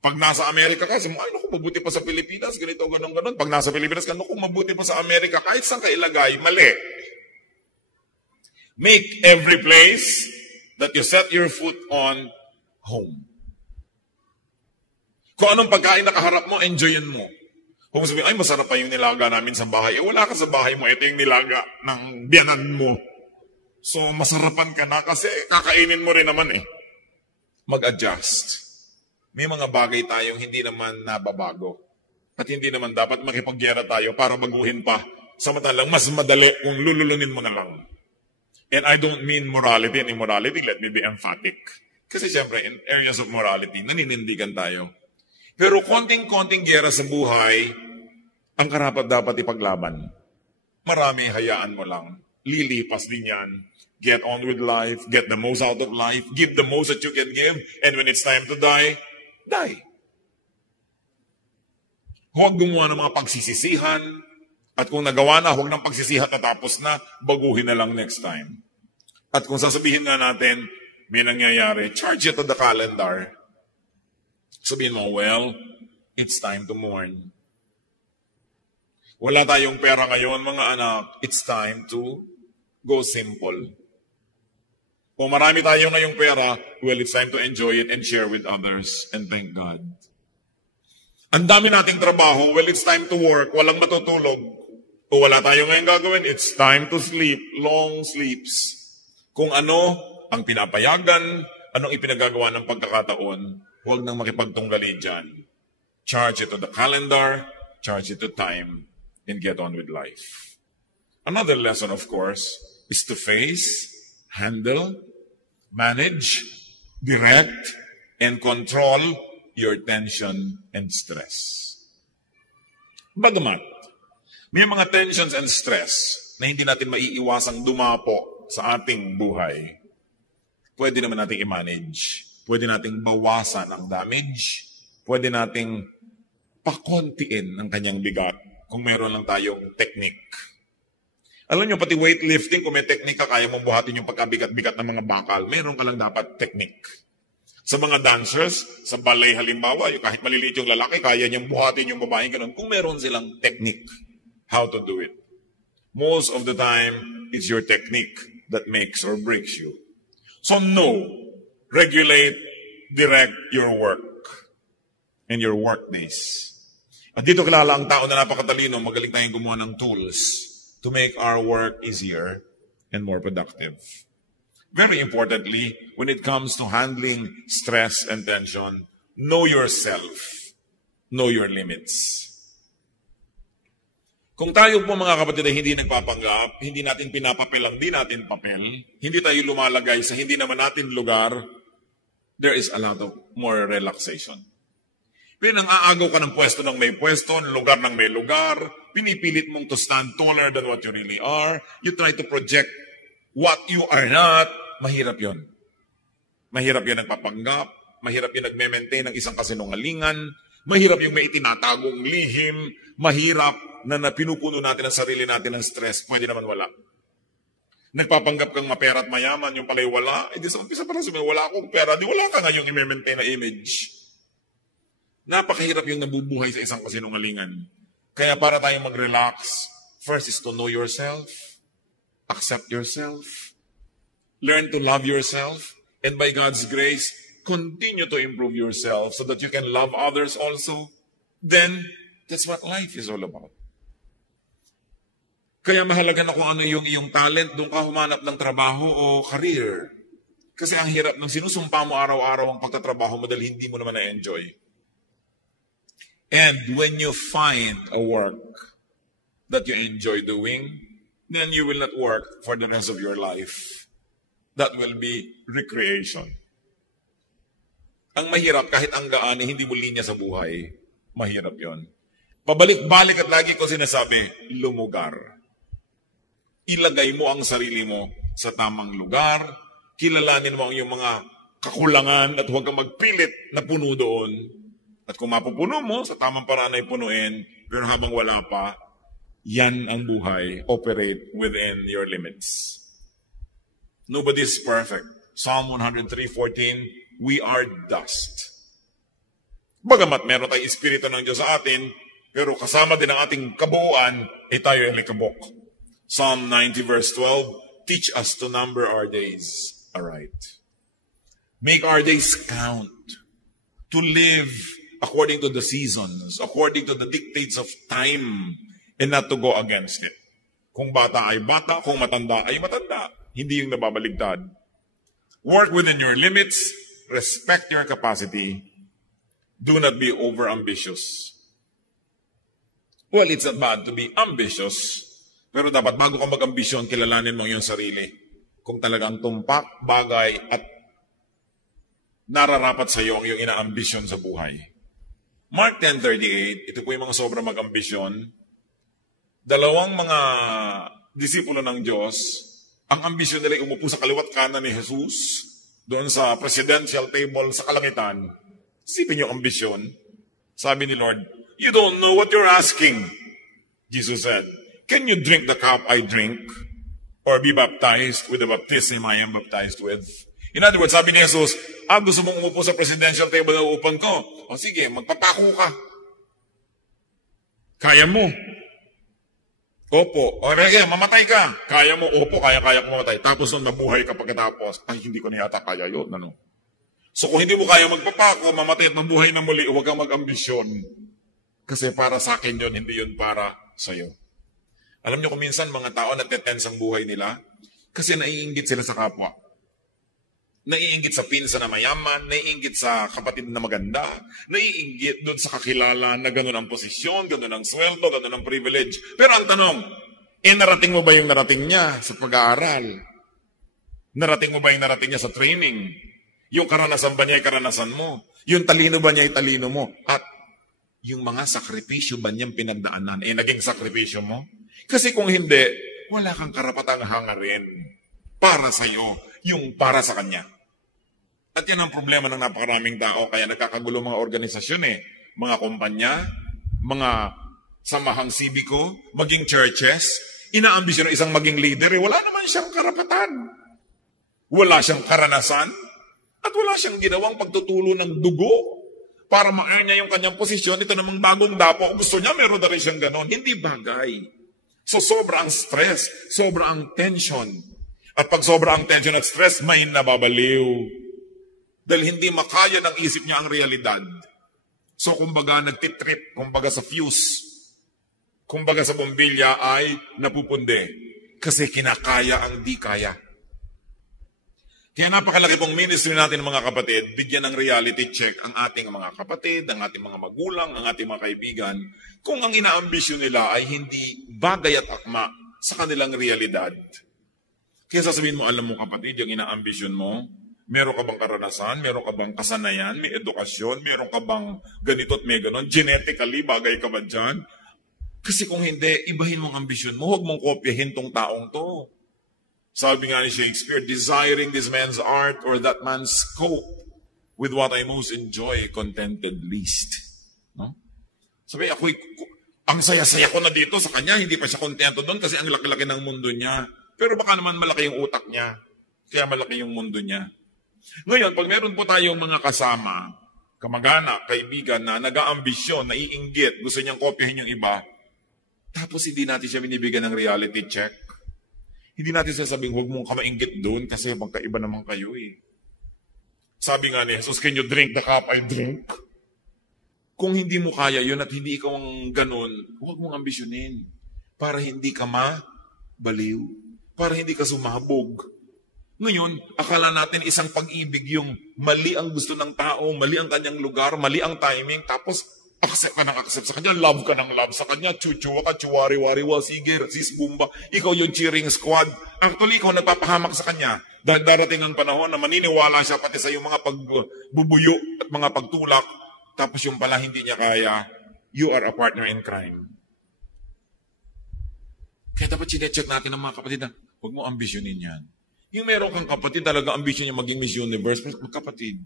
Pag nasa Amerika ka, ay naku, mabuti pa sa Pilipinas, ganito, ganon. Pag nasa Pilipinas ka, naku, mabuti pa sa Amerika, kahit saan ka ilagay, mali. Make every place that you set your foot on home. Kung anong pagkain nakaharap mo, enjoyin mo. Kung sabihin, ay masarap pa yung nilaga namin sa bahay. Wala ka sa bahay mo, ito yung nilaga ng biyanan mo. So masarapan ka na kasi kakainin mo rin naman eh. Mag-adjust. May mga bagay tayong hindi naman nababago. At hindi naman dapat makipagyera tayo para baguhin pa. Samantalang mas madali kung lululunin mo na lang. And I don't mean morality and immorality. Let me be emphatic. Kasi siyempre, in areas of morality, naninindigan tayo. Pero konting-konting giyera sa buhay, ang karapat-dapat ipaglaban. Marami, hayaan mo lang. Lilipas din yan. Get on with life. Get the most out of life. Give the most that you can give. And when it's time to die, die. Huwag gumawa ng mga pagsisisihan. At kung nagawa na, huwag ng pagsisihan na tapos na, baguhin na lang next time. At kung sasabihin nga natin, may nangyayari, charge it to the calendar. Sabihin mo, well, it's time to mourn. Wala tayong pera ngayon, mga anak, it's time to go simple. Kung marami tayo ngayong pera, well, it's time to enjoy it and share with others and thank God. Ang dami nating trabaho, well, it's time to work, walang matutulog. Kung wala tayo ngayong gagawin, it's time to sleep, long sleeps. Kung ano ang pinapayagan, anong ipinagagawa ng pagkakataon, huwag nang makipagtunggali dyan. Charge it to the calendar, charge it to time, and get on with life. Another lesson, of course, is to face, handle, manage, direct, and control your tension and stress. Bagamat, may mga tensions and stress na hindi natin maiiwasang dumapo sa ating buhay, pwede naman nating i-manage. Pwede nating bawasan ang damage. Pwede nating pakontiin ang kanyang bigat kung meron lang tayong technique. Alam nyo, pati weightlifting, kung may technique ka, kaya mong buhatin yung pagkabigat-bigat ng mga bakal, meron ka lang dapat technique. Sa mga dancers, sa ballet halimbawa, yung kahit maliliit yung lalaki, kaya niyang buhatin yung babaeng ganun, kung meron silang technique, how to do it. Most of the time, it's your technique that makes or breaks you. So know, regulate, direct your work and your work days. At dito kilala ang tao na napakatalino, magaling tayong gumawa ng tools to make our work easier and more productive. Very importantly, when it comes to handling stress and tension, know yourself, know your limits. Kung tayo po mga kapatid ay hindi nagpapanggap, hindi natin pinapapel ang di natin papel, hindi tayo lumalagay sa hindi naman natin lugar, there is a lot of more relaxation. Pero nang aagaw ka ng pwesto ng may pwesto, lugar ng may lugar, pinipilit mong to stand taller than what you really are, you try to project what you are not, mahirap yon. Mahirap yung nagpapanggap, mahirap yung nagme-maintain ng isang kasinungalingan, mahirap yung may itinatagong lihim, mahirap na pinupuno natin ang sarili natin ng stress, pwede naman wala. Nagpapanggap kang mapera at mayaman, yung pala'y wala, eh di sa umpisa pala sabihin, wala akong pera, di wala ka ngayong i-maintain na image. Napakahirap yung nabubuhay sa isang kasinungalingan. Kaya para tayong mag-relax, first is to know yourself, accept yourself, learn to love yourself, and by God's grace, continue to improve yourself so that you can love others also. Then, that's what life is all about. Kaya mahalaga na kung ano yung iyong talent, doon ka humanap ng trabaho o career. Kasi ang hirap ng sinusumpa mo araw-araw ang pagtatrabaho mo dahil hindi mo naman na-enjoy. And when you find a work that you enjoy doing, then you will not work for the rest of your life. That will be recreation. Ang mahirap, kahit ang gaan, hindi mo linya sa buhay, mahirap yon. Pabalik-balik at lagi ko sinasabi, lumugar. Ilagay mo ang sarili mo sa tamang lugar, kilalanin mo ang iyong mga kakulangan at huwag kang magpilit na puno doon. At kung mapupuno mo, sa tamang paraan ay punuin, pero habang wala pa, yan ang buhay. Operate within your limits. Nobody is perfect. Psalm 103:14, we are dust. Bagamat meron tayong espiritu ng Diyos sa atin, pero kasama din ang ating kabuuan, tayo ay likabok. Psalm 90:12, teach us to number our days aright. Make our days count. To live according to the seasons, according to the dictates of time, and not to go against it. Kung bata ay bata, kung matanda ay matanda. Hindi yung nababaligtad. Work within your limits, respect your capacity, do not be over-ambitious. Well, it's not bad to be ambitious, pero dapat bago ka mag-ambisyon, kilalanin mo ang iyong sarili. Kung talagang tumpak, bagay, at nararapat sa iyo ang iyong inaambisyon sa buhay. Mark 10:38, ito po yung mga sobrang mag-ambisyon. Dalawang mga disipulo ng Diyos, ang ambisyon nila ay umupo sa kaliwat kanan ni Jesus, doon sa presidential table sa kalangitan. Isipin niyo ang ambisyon. Sabi ni Lord, "You don't know what you're asking." Jesus said, "Can you drink the cup I drink? Or be baptized with the baptism I am baptized with?" In other words, sabi ni Jesus, gusto mong umupo sa presidential table na uupan ko? O sige, magpapako ka. Kaya mo. Opo. O kaya, mamatay ka. Kaya mo. Opo, kaya ko mamatay. Tapos nung mabuhay ka pagkatapos, ay, hindi ko na yata kaya yun. Ano? So kung hindi mo kaya magpapako, mamatay at mabuhay na muli, huwag kang mag-ambisyon. Kasi para sa akin yun, hindi yun para sa'yo. Alam niyo kung minsan mga tao natetense ang buhay nila kasi naiinggit sila sa kapwa. Naiinggit sa pinsan na mayaman, naiinggit sa kapatid na maganda, naiinggit doon sa kakilala na gano'n ang posisyon, gano'n ang sweldo, gano'n ang privilege. Pero ang tanong, narating mo ba yung narating niya sa pag-aaral? Narating mo ba yung narating niya sa training? Yung karanasan ba niya ay karanasan mo? Yung talino ba niya ay talino mo? At yung mga sakripisyo ba niyang pinagdaanan, naging sakripisyo mo? Kasi kung hindi, wala kang karapatang hangarin para sa'yo, yung para sa kanya. At yan ang problema ng napakaraming tao, kaya nagkakagulo mga organisasyon mga kumpanya, mga samahang sibiko, maging churches, inaambisyon ng isang maging leader, wala naman siyang karapatan. Wala siyang karanasan, at wala siyang ginawang pagtutulo ng dugo para ma-earn niya yung kanyang posisyon. Ito namang bagong dapo, gusto niya, meron na rin siyang ganon. Hindi bagay. So sobra ang stress, sobra ang tension. At pag sobra ang tension at stress, may nababaliw. Dahil hindi makaya ng isip niya ang realidad. So kumbaga nagtitrip, kumbaga sa fuse, kumbaga sa bombilya ay napupunde. Kasi kinakaya ang di kaya. Kaya napakalaki pong ministry natin mga kapatid, bigyan ng reality check ang ating mga kapatid, ang ating mga magulang, ang ating mga kaibigan, kung ang inaambisyon nila ay hindi bagay at akma sa kanilang realidad. Kaya sasabihin mo, alam mo kapatid, yung inaambisyon mo, meron ka bang karanasan, meron ka bang kasanayan, may edukasyon, meron ka bang ganito at may ganon, genetically, bagay ka ba dyan? Kasi kung hindi, ibahin mo ang ambisyon mo, huwag mong kopyahin tong taong to. Sabi nga ni Shakespeare, desiring this man's art or that man's scope with what I most enjoy, contented least. No? Sabi, ang saya-saya ko na dito sa kanya, hindi pa siya kontento doon kasi ang laki-laki ng mundo niya. Pero baka naman malaki yung utak niya. Kaya malaki yung mundo niya. Ngayon, pag meron po tayong mga kasama, kamag-anak, kaibigan na nag-aambisyon, naiinggit, gusto niyang kopyahin yung iba, tapos hindi natin siya binibigyan ng reality check. Hindi natin sasabing, huwag mong kamainggit doon kasi magkaiba naman kayo Sabi nga ni Jesus, "Can you drink the cup I drink?" Kung hindi mo kaya yun at hindi ikaw ang ganun, huwag mong ambisyonin para hindi ka mabaliw. Para hindi ka sumabog. Ngayon, akala natin isang pag-ibig yung mali ang gusto ng tao, mali ang kanyang lugar, mali ang timing, tapos accept ka ng accept sa kanya, love ka ng love sa kanya, chuchuwa ka, chuwari-wari-wa, sige, sis bumba, ikaw yung cheering squad. Actually, ikaw nagpapahamak sa kanya. Dahil darating ang panahon na maniniwala siya pati sa yung mga pagbubuyo at mga pagtulak, tapos yung pala hindi niya kaya, you are a partner in crime. Kaya dapat sinecheck natin ng mga kapatid na, huwag mo ambisyonin yan. Yung meron kang kapatid, talaga ambisyon niya maging Miss Universe, kapatid.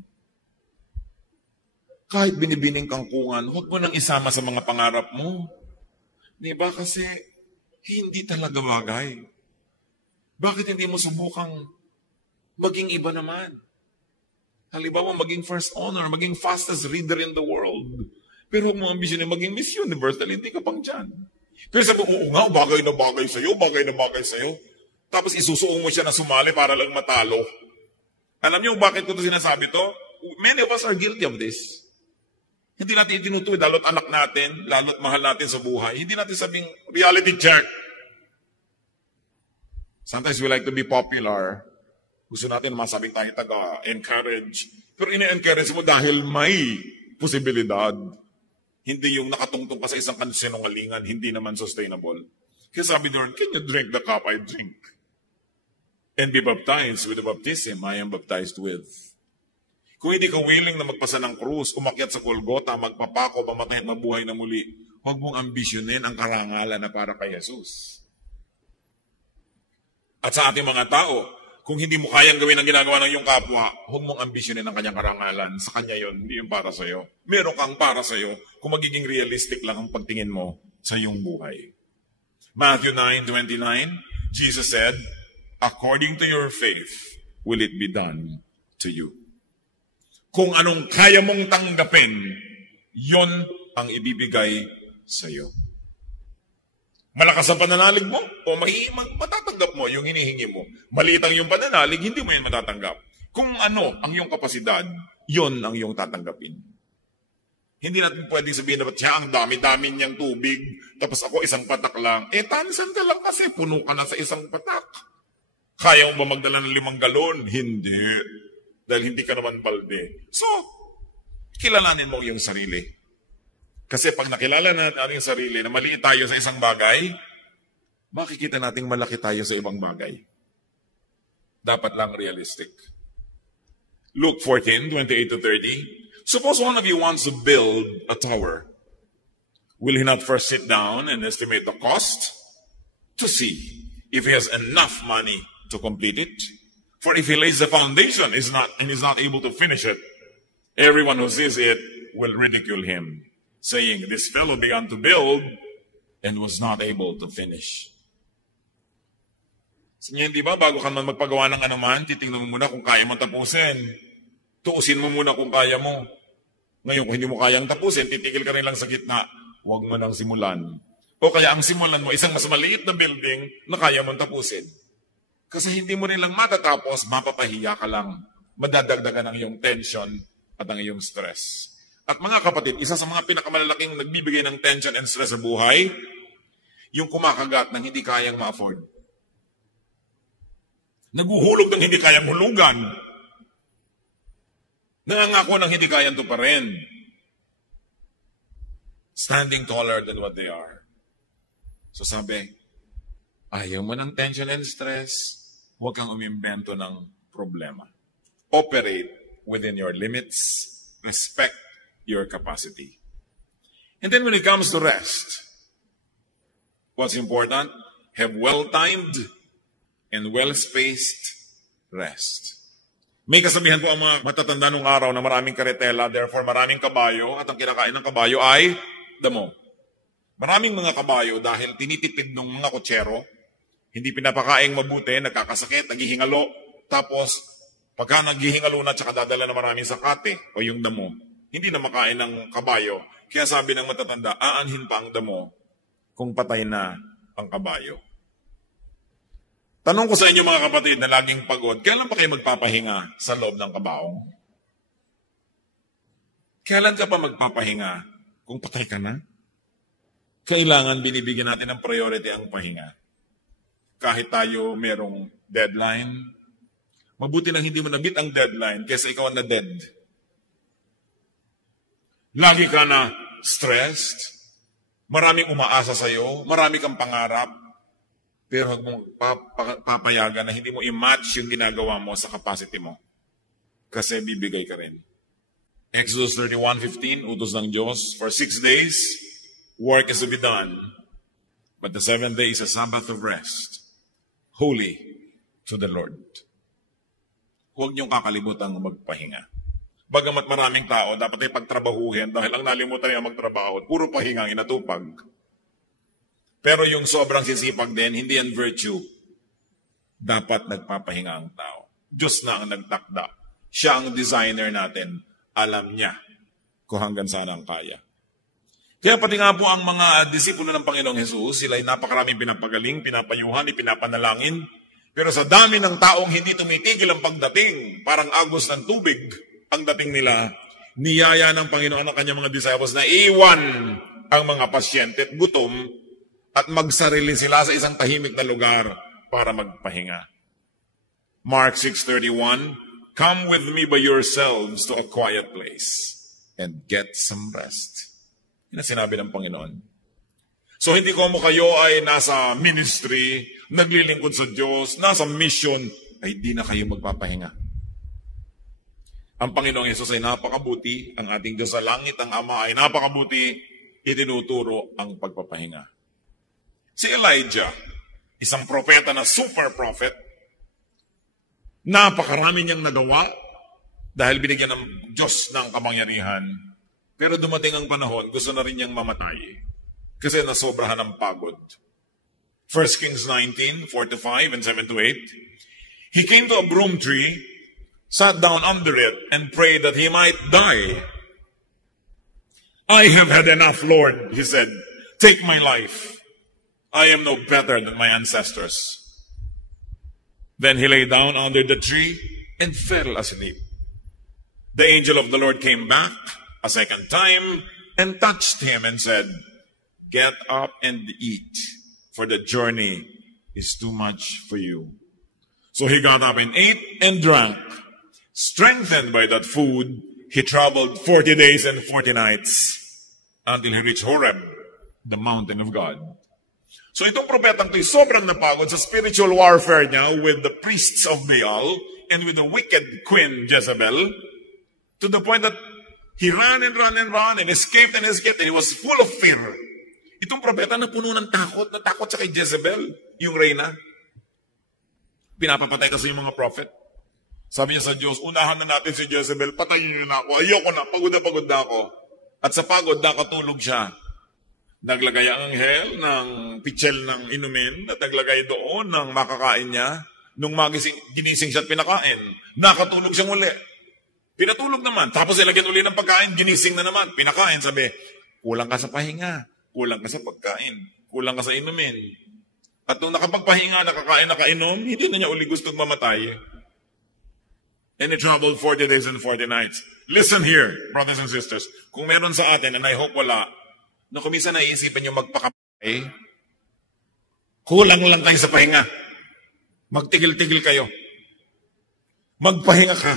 Kahit binibining kangkungan, huwag mo nang isama sa mga pangarap mo. Diba? Kasi hindi talaga bagay. Bakit hindi mo subukang maging iba naman? Halimbawa, maging first honor, maging fastest reader in the world. Pero huwag mo ambisyonin maging Miss Universe dahil hindi ka pang dyan. Pero sabi, oo nga, bagay na bagay sa'yo. Tapos isusuong mo siya na sumali para lang matalo. Alam niyo bakit ko ito sinasabi to? Many of us are guilty of this. Hindi natin itinutuwid, lalo't anak natin, lalo't mahal natin sa buhay. Hindi natin sabing reality check. Sometimes we like to be popular. Gusto natin masabing tayo taga-encourage. Pero ina-encourage mo dahil may posibilidad. Hindi yung nakatungtong ka sa isang sinungalingan, hindi naman sustainable. Kaya sabi doon, "Can you drink the cup I drink? And be baptized with the baptism I am baptized with?" Kung hindi ka willing na magpasa ng krus, umakyat sa Golgota, magpapako, mamatay at mabuhay na muli, huwag mong ambisyonin ang karangalan na para kay Jesus. At sa ating mga tao, kung hindi mo kayang gawin ang ginagawa ng iyong kapwa, huwag mong ambisyonin ang kanyang karangalan. Sa kanya yon, hindi yung para sa'yo. Meron kang para sa'yo kung magiging realistic lang ang pagtingin mo sa iyong buhay. Matthew 9:29, Jesus said, "According to your faith, will it be done to you." Kung anong kaya mong tanggapin, yon ang ibibigay sa'yo. Malakas ang pananalig mo, o matatanggap mo yung hinihingi mo. Maliit ang iyong pananalig, hindi mo yan matatanggap. Kung ano ang iyong kapasidad, yon ang iyong tatanggapin. Hindi natin pwedeng sabihin na siya ang dami-dami niyang tubig, tapos ako isang patak lang. Tansan ka lang kasi, puno ka na sa isang patak. Kaya mo ba magdala ng 5 galon? Hindi. Dahil hindi ka naman balde. So, kilalanin mo yung sarili. Kasi pag nakilala natin ating sarili na maliit tayo sa isang bagay, makikita nating malaki tayo sa ibang bagay. Dapat lang realistic. Luke 14:28-30. Suppose one of you wants to build a tower. Will he not first sit down and estimate the cost to see if he has enough money to complete it? For if he lays the foundation and is not able to finish it, everyone who sees it will ridicule him, saying, "This fellow began to build and was not able to finish." Sige, di ba, bago ka man magpagawa ng anuman, titingnan mo muna kung kaya mo tapusin. Tuusin mo muna kung kaya mo. Ngayon, kung hindi mo kayang tapusin, titigil ka rin lang sa gitna. Huwag mo nang simulan. O kaya ang simulan mo, isang mas maliit na building na kaya mong tapusin. Kasi hindi mo rin lang matatapos, mapapahiya ka lang. Madadagdagan ang iyong tension at ang iyong stress. At mga kapatid, isa sa mga pinakamalalaking nagbibigay ng tension and stress sa buhay, yung kumakagat ng hindi kayang ma-afford. Naguhulog ng hindi kayang hulugan. Nangangako ng hindi kayang tuparin. Standing taller than what they are. So sabi, ayaw mo ng tension and stress, huwag kang umimbento ng problema. Operate within your limits. Respect your capacity. And then when it comes to rest, what's important? Have well-timed and well-spaced rest. May kasabihan po ang mga matatanda nung araw na maraming karetela, therefore maraming kabayo, at ang kinakain ng kabayo ay damo. Maraming mga kabayo dahil tinitipid ng mga kotsero, hindi pinapakaing mabuti, nagkakasakit, naghihingalo, tapos pagka naghihingalo na tsaka dadala na maraming sakate o yung damo, hindi na makain ng kabayo. Kaya sabi ng matatanda, aanhin pa ang damo kung patay na ang kabayo. Tanong ko sa inyo mga kapatid na laging pagod, kailan pa kayo magpapahinga sa loob ng kabaong? Kailan ka pa magpapahinga kung patay ka na? Kailangan binibigyan natin ng priority ang pahinga. Kahit tayo merong deadline, mabuti lang hindi mo nabit ang deadline kaysa ikaw ang na-dead. Lagi ka na stressed, maraming umaasa sa'yo, marami kang pangarap, pero huwag mong papayagan na hindi mo i-match yung ginagawa mo sa capacity mo. Kasi bibigay ka rin. Exodus 31:15, utos ng Diyos, for 6 days, work is to be done, but the 7th day is a Sabbath of rest, holy to the Lord. Huwag niyong kakalimutan magpahinga. Bagamat maraming tao, dapat ay pagtrabahuhin dahil ang nalimutan niya magtrabaho, puro pahinga ang inatupag. Pero yung sobrang sisipag din, hindi yan virtue. Dapat nagpapahinga ang tao. Diyos na ang nagtakda. Siya ang designer natin. Alam niya kung hanggang saan ang kaya. Kaya pati nga po ang mga disipulo ng Panginoong Jesus, sila ay napakaraming pinapagaling, pinapayuhan, ipinapanalangin. Pero sa dami ng taong hindi tumitigil ang pagdating, parang agos ng tubig ang dating nila, niyaya ng Panginoon ang kanyang mga disciples na iwan ang mga pasyente at gutom at magsarili sila sa isang tahimik na lugar para magpahinga. Mark 6:31, come with me by yourselves to a quiet place and get some rest. Yan ang sinabi ng Panginoon. So hindi ko mo kayo ay nasa ministry, naglilingkod sa Diyos, nasa mission, ay di na kayo magpapahinga. Ang Panginoong Yesus ay napakabuti, ang ating Diyos sa langit, ang Ama ay napakabuti, itinuturo ang pagpapahinga. Si Elijah, isang propeta na super prophet, napakarami niyang nagawa dahil binigyan ng Diyos ng kapangyarihan. Pero dumating ang panahon, gusto na rin niyang mamatay kasi nasobrahan ng pagod. 1 Kings 19, 4-5 and 7-8. He came to a broom tree, sat down under it, and prayed that he might die. I have had enough, Lord, he said. Take my life. I am no better than my ancestors. Then he lay down under the tree and fell asleep. The angel of the Lord came back a second time and touched him and said, Get up and eat, for the journey is too much for you. So he got up and ate and drank. Strengthened by that food, he traveled 40 days and 40 nights until he reached Horeb, the mountain of God. So itong propetang ito sobrang napagod sa spiritual warfare niya with the priests of Baal and with the wicked queen Jezebel, to the point that he ran and escaped and he was full of fear. Itong propeta na puno ng takot, natakot siya kay Jezebel, yung reyna. Pinapapatay kasi yung mga prophet. Sabi niya sa Diyos, unahan na natin si Jezebel, patayin niyo na ako, ayoko na, pagod na ako. At sa pagod, nakatulog siya. Naglagay ang anghel ng pichel ng inumin at naglagay doon ng makakain niya. Nung ginising siya at pinakain, nakatulog siyang uli. Pinatulog naman, tapos ilagyan uli ng pagkain, ginising na naman, pinakain. Sabi, kulang ka sa pahinga, kulang ka sa pagkain, kulang ka sa inumin. At nung nakapagpahinga, nakakain, nakainom, hindi na niya uli gustong mamatay. And he traveled 40 days and 40 nights. Listen here, brothers and sisters. Kung meron sa atin, and I hope wala, na kung minsan naiisipan nyo magpakapay, kulang lang tayo sa pahinga. Magtigil-tigil kayo. Magpahinga ka.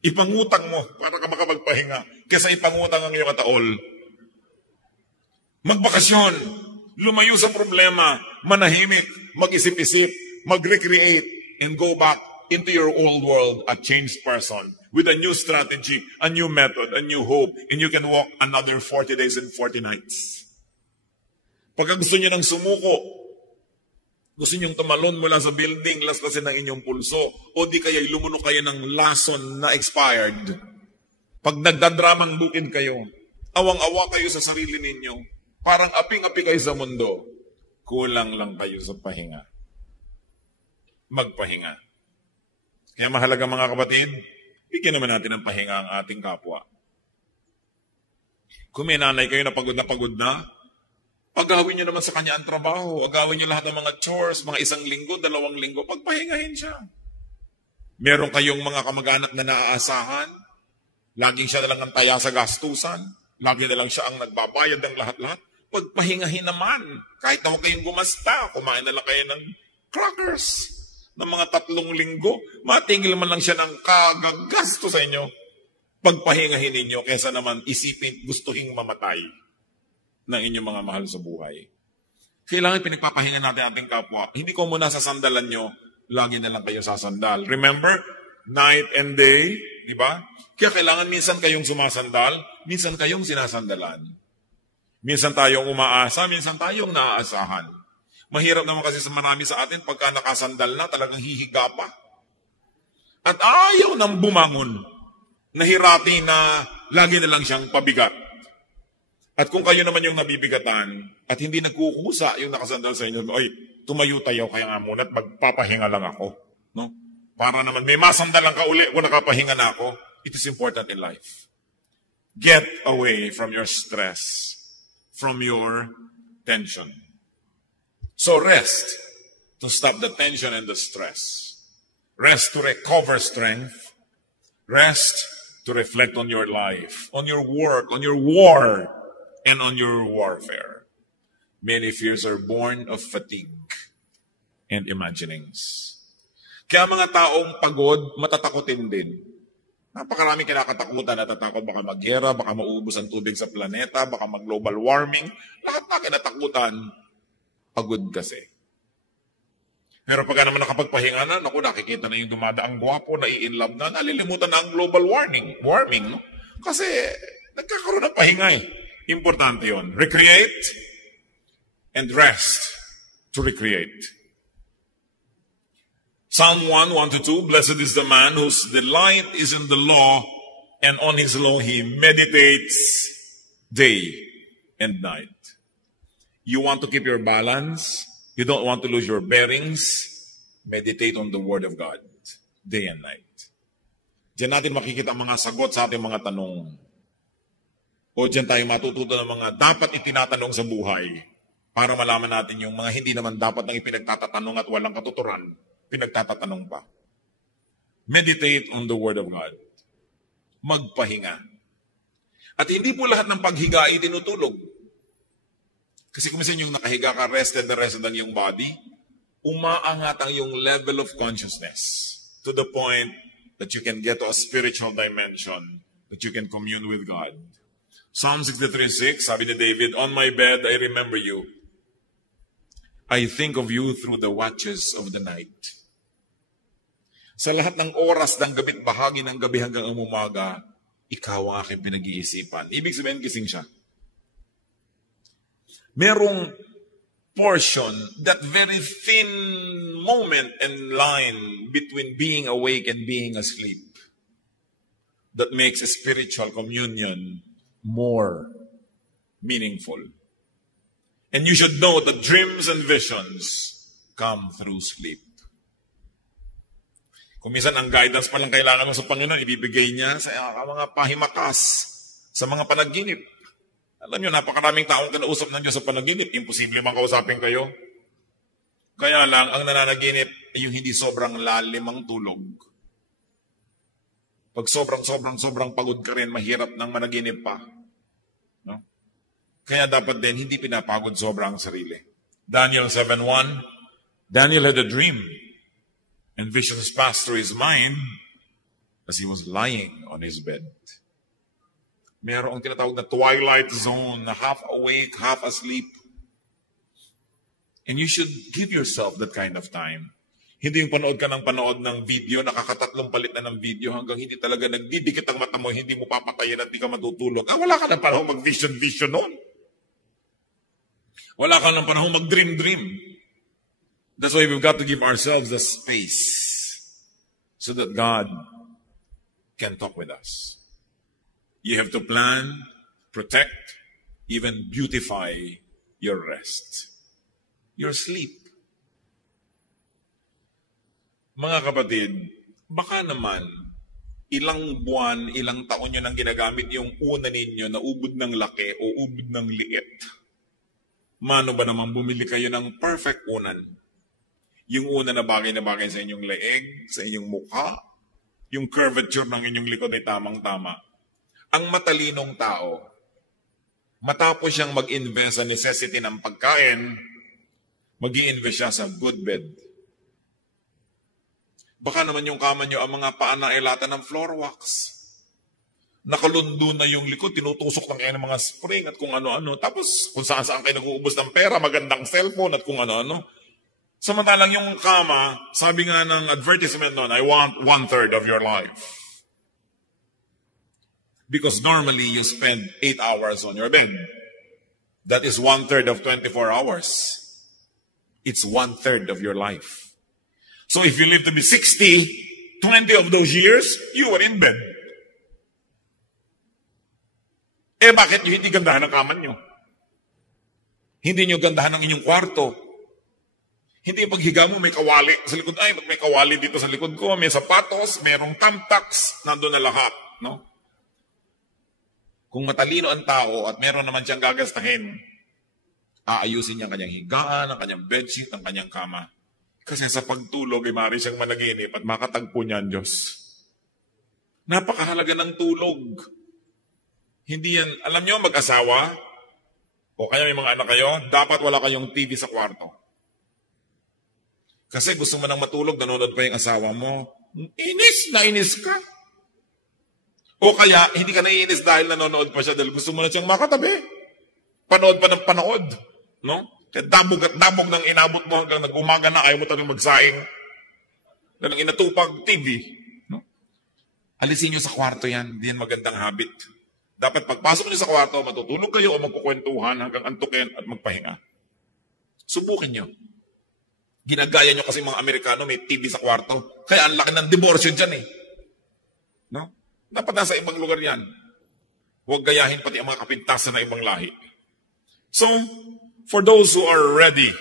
Ipangutang mo para ka makapagpahinga kaysa ipangutang ang iyong kataol. Magbakasyon. Lumayo sa problema, manahimik, mag-isip-isip, mag-recreate, and go back into your old world, a changed person, with a new strategy, a new method, a new hope, and you can walk another 40 days and 40 nights. Pagka gusto niyo ng sumuko, gusto niyong tumalon mula sa building, laslasin ng inyong pulso, o di kaya lumunok kayo ng lason na expired. Pag nagdadramang bukid kayo, awang-awa kayo sa sarili ninyo, parang aping-api kayo sa mundo, kulang lang kayo sa pahinga. Magpahinga. Kaya mahalaga mga kapatid, bigyan naman natin ng pahinga ang ating kapwa. Kung may nanay kayo na pagod na, pagawin nyo naman sa kanya ang trabaho, agawin nyo lahat ng mga chores, mga 1 linggo, 2 linggo, pagpahingahin siya. Meron kayong mga kamag-anak na naaasahan, laging siya na lang ang taya sa gastusan, lagi na lang siya ang nagbabayad ng lahat-lahat, pagpahingahin naman. Kahit na huwag kayong gumasta, kumain na lang kayo ng crackers ng mga 3 linggo, matigil man lang siya ng kagagasto sa inyo. Pagpahingahin ninyo, kesa naman isipin, gustuhin mamatay ng inyong mga mahal sa buhay. Kailangan pinagpapahinga natin ating kapwa. Hindi ko muna sasandalan nyo, lagi na lang kayo sasandal. Remember, night and day, di ba? Kaya kailangan minsan kayong sumasandal, minsan kayong sinasandalan. Minsan tayong umaasa, minsan tayong naaasahan. Mahirap naman kasi sa marami sa atin, pagka nakasandal na, talagang hihiga pa. At ayaw nang bumangon. Nahirati na lagi na lang siyang pabigat. At kung kayo naman yung nabibigatan, at hindi nagkukusa yung nakasandal sa inyo, ay, tumayo tayo kaya nga muna at magpapahinga lang ako. No? Para naman, may masandalan ka uli kung nakapahinga na ako. It is important in life. Get away from your stress, from your tension. So rest to stop the tension and the stress. Rest to recover strength. Rest to reflect on your life, on your work, on your war, and on your warfare. Many fears are born of fatigue and imaginings. Kaya mga taong pagod, matatakotin din. Napakaraming kinakatakutan, natatakot baka maghera, baka maubos ang tubig sa planeta, baka mag-global warming. Lahat na kinatakutan, pagod kasi. Pero pagka naman nakapagpahinga na, naku, nakikita na yung dumadaang gwapo, nai-inlove na, nalilimutan na ang global warming, no? Kasi nagkakaroon ng pahinga eh. Importante yun. Recreate and rest to recreate. Psalm 1, 1-2, Blessed is the man whose delight is in the law, and on his law he meditates day and night. You want to keep your balance? You don't want to lose your bearings? Meditate on the Word of God day and night. Diyan natin makikita ang mga sagot sa ating mga tanong. O diyan tayo matututo ng mga dapat itinatanong sa buhay para malaman natin yung mga hindi naman dapat nang ipinagtatatanong at walang katuturan, pinagtatatanong pa. Meditate on the Word of God. Magpahinga. At hindi po lahat ng paghiga ay tinutulog. Kasi kung minsan yung nakahiga ka, rested ang iyong body, umaangat ang iyong level of consciousness to the point that you can get to a spiritual dimension, that you can commune with God. Psalm 63:6, sabi ni David, on my bed I remember you. I think of you through the watches of the night. Sa lahat ng oras ng gabi't bahagi ng gabi hanggang ang umaga, ikaw ang aking pinag-iisipan. Ibig sabihin, gising siya. Merong portion, that very thin moment and line between being awake and being asleep that makes a spiritual communion more meaningful. And you should know that dreams and visions come through sleep. Kung minsan ang guidance pa lang kailangan mo sa Panginoon, ibibigay niya sa mga pahimakas, sa mga panaginip. Alam nyo, napakaraming taong kinausap ng Diyos sa panaginip. Imposible bang kausapin kayo? Kaya lang, ang nananaginip ay yung hindi sobrang lalim ang tulog. Pag sobrang pagod ka rin, mahirap nang managinip pa. No? Kaya dapat din, hindi pinapagod sobrang sarili. Daniel 7:1, Daniel had a dream, and visions passed through his mind as he was lying on his bed. Merong tinatawag na twilight zone, na half awake, half asleep. And you should give yourself that kind of time. Hindi yung panood ka ng panood ng video, nakakatatlong palit na ng video hanggang hindi talaga nagdidikit ang mata mo, hindi mo papatayin at di ka matutulog. Wala ka ng panahon mag-vision noon. Wala ka ng panahon mag-dream. That's why we've got to give ourselves the space so that God can talk with us. You have to plan, protect, even beautify your rest, your sleep. Mga kapatid, baka naman ilang buwan, ilang taon nyo nang ginagamit yung una ninyo na ubod ng laki o ubod ng liit. Mano ba naman bumili kayo ng perfect unan? Yung una na bagay sa inyong leeg, sa inyong mukha, yung curvature ng inyong likod ay tamang-tama. Ang matalinong tao, matapos siyang mag-invest sa necessity ng pagkain, mag-i-invest siya sa good bed. Baka naman yung kama nyo, ang mga paa na ilatan ng floor wax. Nakalundo na yung likod, tinutusok lang kayo ng mga spring at kung ano-ano. Tapos kung saan-saan kayo nag-uubos ng pera, magandang cellphone at kung ano-ano. Samantalang yung kama, sabi nga ng advertisement noon, I want 1/3 of your life. Because normally you spend 8 hours on your bed. That is 1/3 of 24 hours. It's 1/3 of your life. So if you live to be 60, 20 of those years, you were in bed. Bakit nyo hindi gandahan ang kama nyo? Hindi nyo gandahan ang inyong kwarto. Hindi paghiga mo may kawali sa likod. Ay, may kawali dito sa likod ko, may sapatos, mayroong thumbtacks, nandun na lahat. No? Kung matalino ang tao at meron naman siyang gagastahin, aayusin niya ang kanyang higaan, ang kanyang bedsheet, ang kanyang kama. Kasi sa pagtulog ay maaari siyang managinip at makatagpo niya ang Diyos. Napakahalaga ng tulog. Hindi yan, alam niyo, mag-asawa, o kaya may mga anak kayo, dapat wala kayong TV sa kwarto. Kasi gusto mo nang matulog, nanonood pa yung asawa mo, inis ka. O kaya, hindi ka naiinis dahil nanonood pa siya dahil gusto mo na siyang makatabi. Panood pa ng panood. No? Kaya dabog at dabog nang inabot mo hanggang nag-umaga na, ayaw mo talagang magsaing. Ganang inatupag, TV. No? Alisin nyo sa kwarto yan. Hindi yan magandang habit. Dapat pagpasok nyo sa kwarto, matutulog kayo o magkukwentuhan hanggang antukin at magpahinga. Subukin nyo. Ginagaya nyo kasi mga Amerikano may TV sa kwarto. Kaya ang laki ng diborsyo dyan eh. No? Dapat nasa ibang lugar yan. Huwag gayahin pati ang mga kapintasan na ibang lahi. So, for those who are ready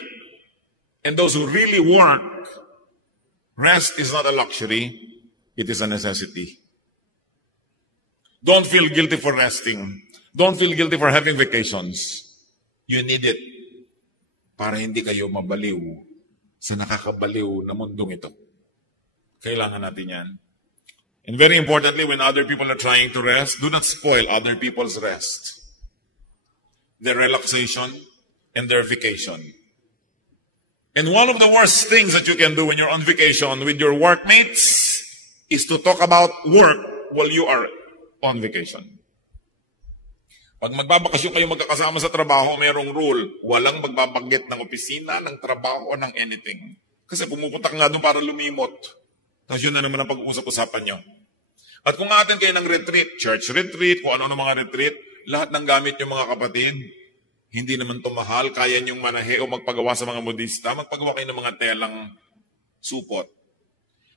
and those who really work, rest is not a luxury, it is a necessity. Don't feel guilty for resting. Don't feel guilty for having vacations. You need it para hindi kayo mabaliw sa nakakabaliw na mundong ito. Kailangan natin yan. And very importantly, when other people are trying to rest, do not spoil other people's rest. Their relaxation and their vacation. And one of the worst things that you can do when you're on vacation with your workmates is to talk about work while you are on vacation. Pag magbabakasyon kayo magkakasama sa trabaho, mayroong rule. Walang magbabanggit ng opisina, ng trabaho, o ng anything. Kasi pumupunta ka nga doon para lumimot. Tapos yun na naman ang pag-uusap-usapan nyo. At kung atin kayo ng retreat, church retreat, kung ano-ano mga retreat, lahat ng gamit yung mga kapatid, hindi naman ito mahal, kaya nyong manahe o magpagawa sa mga modista, magpagawa kayo ng mga telang supot.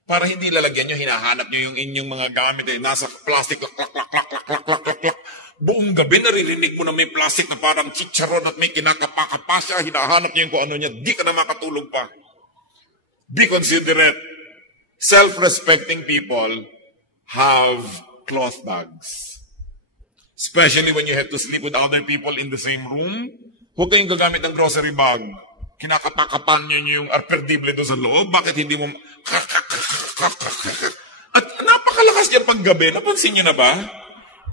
Para hindi lalagyan nyo, hinahanap nyo yung inyong mga gamit, nasa plastic, klak. Buong gabi naririnig mo na may plastic na parang chicharon at may kinakapakapa siya, hinahanap nyo yung kung ano niya, di ka na makatulog pa. Be considerate. Self-respecting people have cloth bags. Especially when you have to sleep with other people in the same room. Huwag kayong gagamit ng grocery bag. Kinakapakapan nyo yung perdible doon sa loob. Bakit hindi mo... At napakalakas niyan paggabi. Napansin nyo na ba?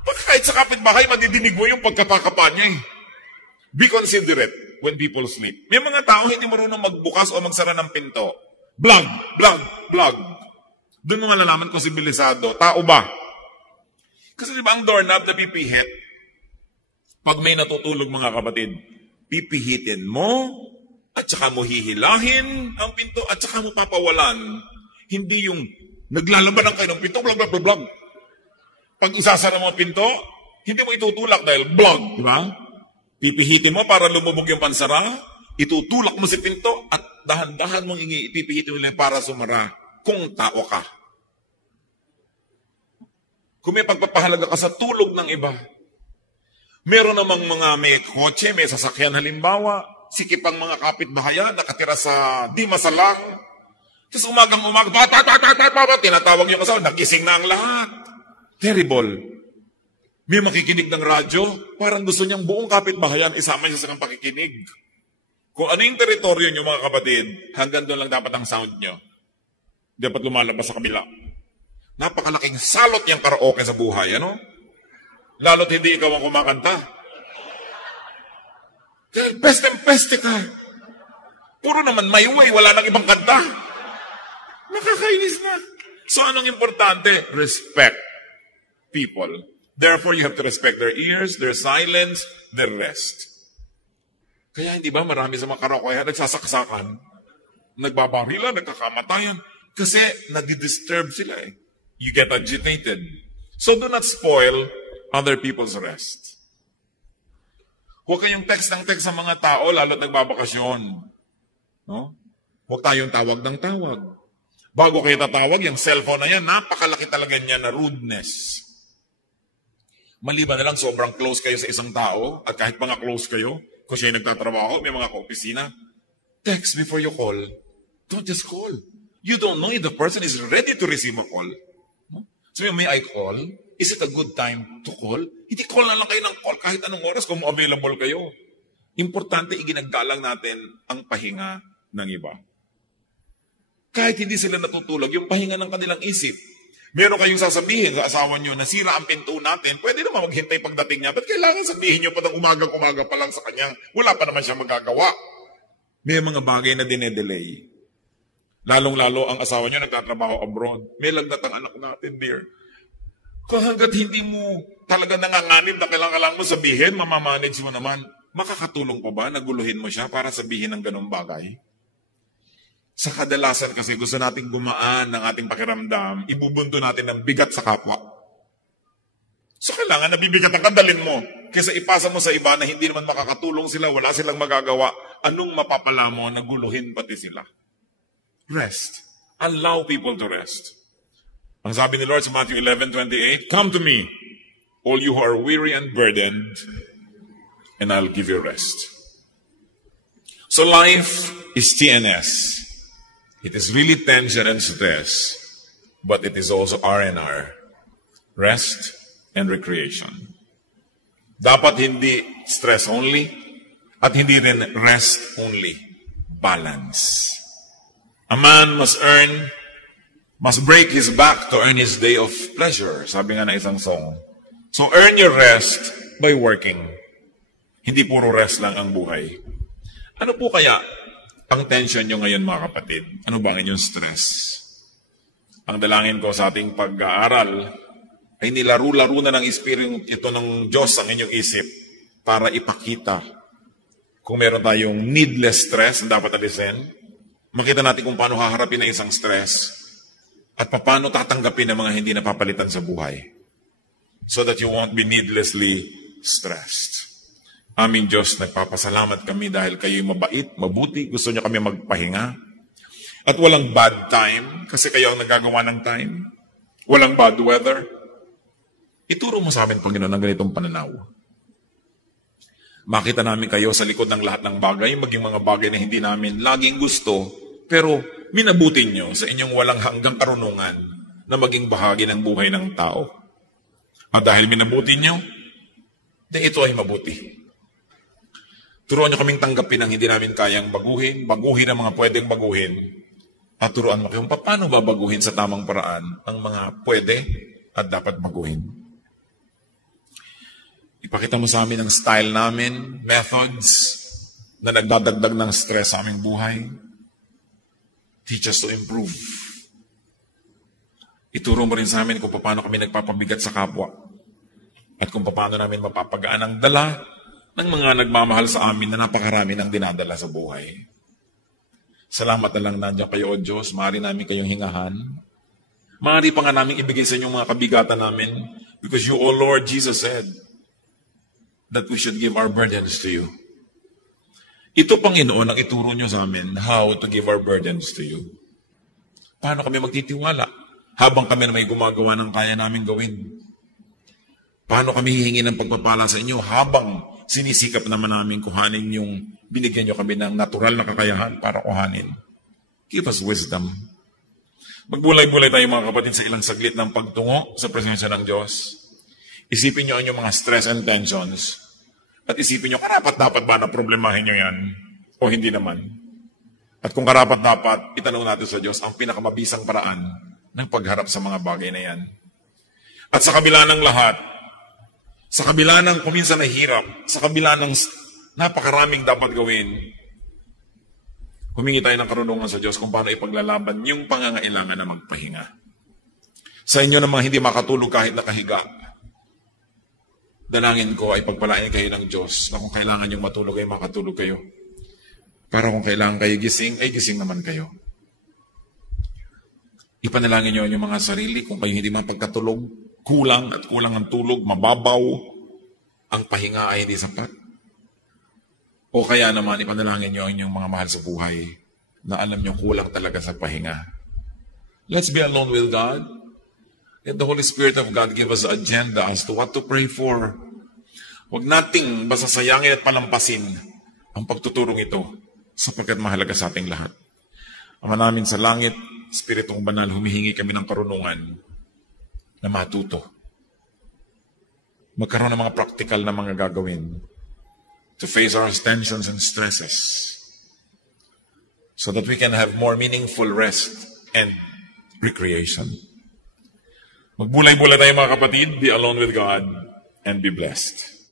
Pag kahit sa kapitbahay, madidinig mo yung pagkapakapan niya eh. Be considerate when people sleep. May mga tao hindi marunong magbukas o magsara ng pinto. Blag. Doon mo malalaman kung sibilisado. Tao ba? Kasi di ba ang doorknob na pipihit? Pag may natutulog mga kapatid, pipihitin mo, at saka mo hihilahin ang pinto, at saka mo papawalan. Hindi yung naglalaban kayo ng pinto, blag. Pag isasara mo ang pinto, hindi mo itutulak dahil blag. Di ba? Pipihitin mo para lumubog yung pansara, itutulak mo si pinto, at dahan-dahan mong ipipihitin mo para sumara kung tao ka. Kung may pagpapahalaga ka sa tulog ng iba. Meron namang mga may kotse, may sasakyan halimbawa, sikip ang mga kapitbahayan, nakatira sa di masalang. Tapos umagang-umaga, tinatawag yung asawa, nagising na ang lahat. Terrible. May makikinig ng radyo, parang gusto niyang buong kapitbahayan, isama niya sa kang pakikinig. Kung ano yung teritoryo niyo mga kapatid, hanggang doon lang dapat ang sound niyo. Dapat lumalabas sa kabila. Napakalaking salot niyang karaoke sa buhay, ano? Lalo't hindi ikaw ang kumakanta. Dahil peste ka. Puro naman may way, wala nang ibang kanta. Nakakainis na. So anong importante? Respect people. Therefore, you have to respect their ears, their silence, their rest. Kaya hindi ba marami sa mga karaoke nagsasaksakan, nagbabarilan, nagkakamatayan, kasi nadi-disturb sila eh. You get agitated. So do not spoil other people's rest. Huwag kayong text sa mga tao, lalo't nagbabakasyon. No? Huwag tayong tawag ng tawag. Bago kayo tatawag, yung cellphone na yan, napakalaki talaga niya na rudeness. Maliban na lang sobrang close kayo sa isang tao, at kahit mga close kayo, kung siya'y nagtatrabaho, may mga kaopisina, text before you call. Don't just call. You don't know if the person is ready to receive a call. So may I call? Is it a good time to call? Hindi call na lang kayo ng call kahit anong oras kung available kayo. Importante, iginagalang natin ang pahinga ng iba. Kahit hindi sila natutulog, yung pahinga ng kanilang isip. Meron kayong sasabihin sa asawa nyo, nasira ang pinto natin, pwede naman maghintay pagdating niya. Ba't kailangan sabihin nyo pa ng umagang-umaga pa lang sa kanya? Wala pa naman siya magagawa. May mga bagay na dinedelay. Lalong-lalo ang asawa nyo nagtatrabaho abroad. May lagnat ang anak natin, dear. Kung hanggat hindi mo talaga nanganganib na kailangan mo sabihin, mamamanage mo naman. makakatulong pa ba na guluhin mo siya para sabihin ng ganung bagay? Sa kadalasan kasi gusto nating gumaan ng ating pakiramdam, ibubunto natin ng bigat sa kapwa. So kailangan nabibigat ang kadalin mo kaysa ipasa mo sa iba na hindi naman makakatulong sila, wala silang magagawa. Anong mapapala mo na guluhin pati sila? Rest. Allow people to rest. Ang sabi ni Lord sa Matthew 11:28, "Come to me, all you who are weary and burdened, and I'll give you rest." So life is TNS. It is really tension and stress, but it is also R&R, rest and recreation. Dapat hindi stress only at hindi rin rest only. Balance. A man must break his back to earn his day of pleasure, sabi nga na isang song. So earn your rest by working. Hindi puro rest lang ang buhay. Ano po kaya ang tension nyo ngayon, mga kapatid? Ano ba ang inyong stress? Ang dalangin ko sa ating pag-aaral ay nilaro-laro na ng Espiritu ito ng Diyos ang inyong isip para ipakita kung meron tayong needless stress na dapat alisin, makita natin kung paano haharapin ang isang stress at paano tatanggapin ang mga hindi napapalitan sa buhay so that you won't be needlessly stressed. Aming Diyos, nagpapasalamat kami dahil kayo'y mabait, mabuti, gusto niyo kami magpahinga. At walang bad time, kasi kayo ang nagagawa ng time. Walang bad weather. Ituro mo sa amin, Panginoon, ang ganitong pananaw. Makita namin kayo sa likod ng lahat ng bagay, maging mga bagay na hindi namin laging gusto, pero minabutin niyo sa inyong walang hanggang karunungan na maging bahagi ng buhay ng tao. At dahil minabutin niyo, ito ay mabuti. Turuan niyo kaming tanggapin ang hindi namin kayang baguhin ang mga pwedeng baguhin, at turuan mo kayong paano babaguhin sa tamang paraan ang mga pwede at dapat baguhin. Ipakita mo sa amin ang style namin, methods na nagdadagdag ng stress sa aming buhay. Teach us to improve. Ituro mo rin sa amin kung paano kami nagpapabigat sa kapwa at kung paano namin mapapagaan ang dala ng mga nagmamahal sa amin na napakarami ng dinadala sa buhay. Salamat na lang nandiyan kayo, O Diyos. Maaari namin kayong hingahan. Maaari pa nga namin ibigay sa inyong mga kabigatan namin because you, O Lord, Jesus said that we should give our burdens to you. Ito, Panginoon, ang ituro nyo sa amin how to give our burdens to you. Paano kami magtitiwala habang kami na may gumagawa ng kaya namin gawin? Paano kami hihingi ng pagpapala sa inyo habang sinisikap naman namin kuhanin yung binigyan nyo kami ng natural na kakayahan para kuhanin? Give us wisdom. Magbulay-bulay tayo, mga kapatid, sa ilang saglit ng pagtungo sa presensya ng Diyos. Isipin nyo ang inyong mga stress and tensions. At isipin nyo, karapat-dapat ba na problemahin nyo yan? O hindi naman? At kung karapat-dapat, itanong natin sa Diyos ang pinakamabisang paraan ng pagharap sa mga bagay na yan. At sa kabila ng lahat, sa kabila ng kuminsan na hirap, sa kabila ng napakaraming dapat gawin, humingi tayo ng karunungan sa Diyos kung paano ipaglalaban yung pangangailangan na magpahinga. Sa inyo na mga hindi makatulog kahit nakahiga, dalangin ko ay pagpalain kayo ng Diyos na kung kailangan yung matulog ay makatulog kayo. Para kung kailangan kayo gising, ay gising naman kayo. Ipanalangin nyo yung mga sarili kung kayo hindi mapagkatulog, kulang at kulang ang tulog, mababaw, ang pahinga ay hindi sapat. O kaya naman ipanalangin nyo ang inyong mga mahal sa buhay na alam nyo kulang talaga sa pahinga. Let's be alone with God. Let the Holy Spirit of God give us an agenda as to what to pray for. Huwag nating basta sayangin at palampasin ang pagtuturong ito sapagkat mahalaga sa ating lahat. Ama namin sa langit, Espiritong Banal, humihingi kami ng karunungan na matuto. Magkaroon ng mga practical na mga gagawin to face our tensions and stresses so that we can have more meaningful rest and recreation. Magbulay-bulay tayo, mga kapatid. Be alone with God and be blessed.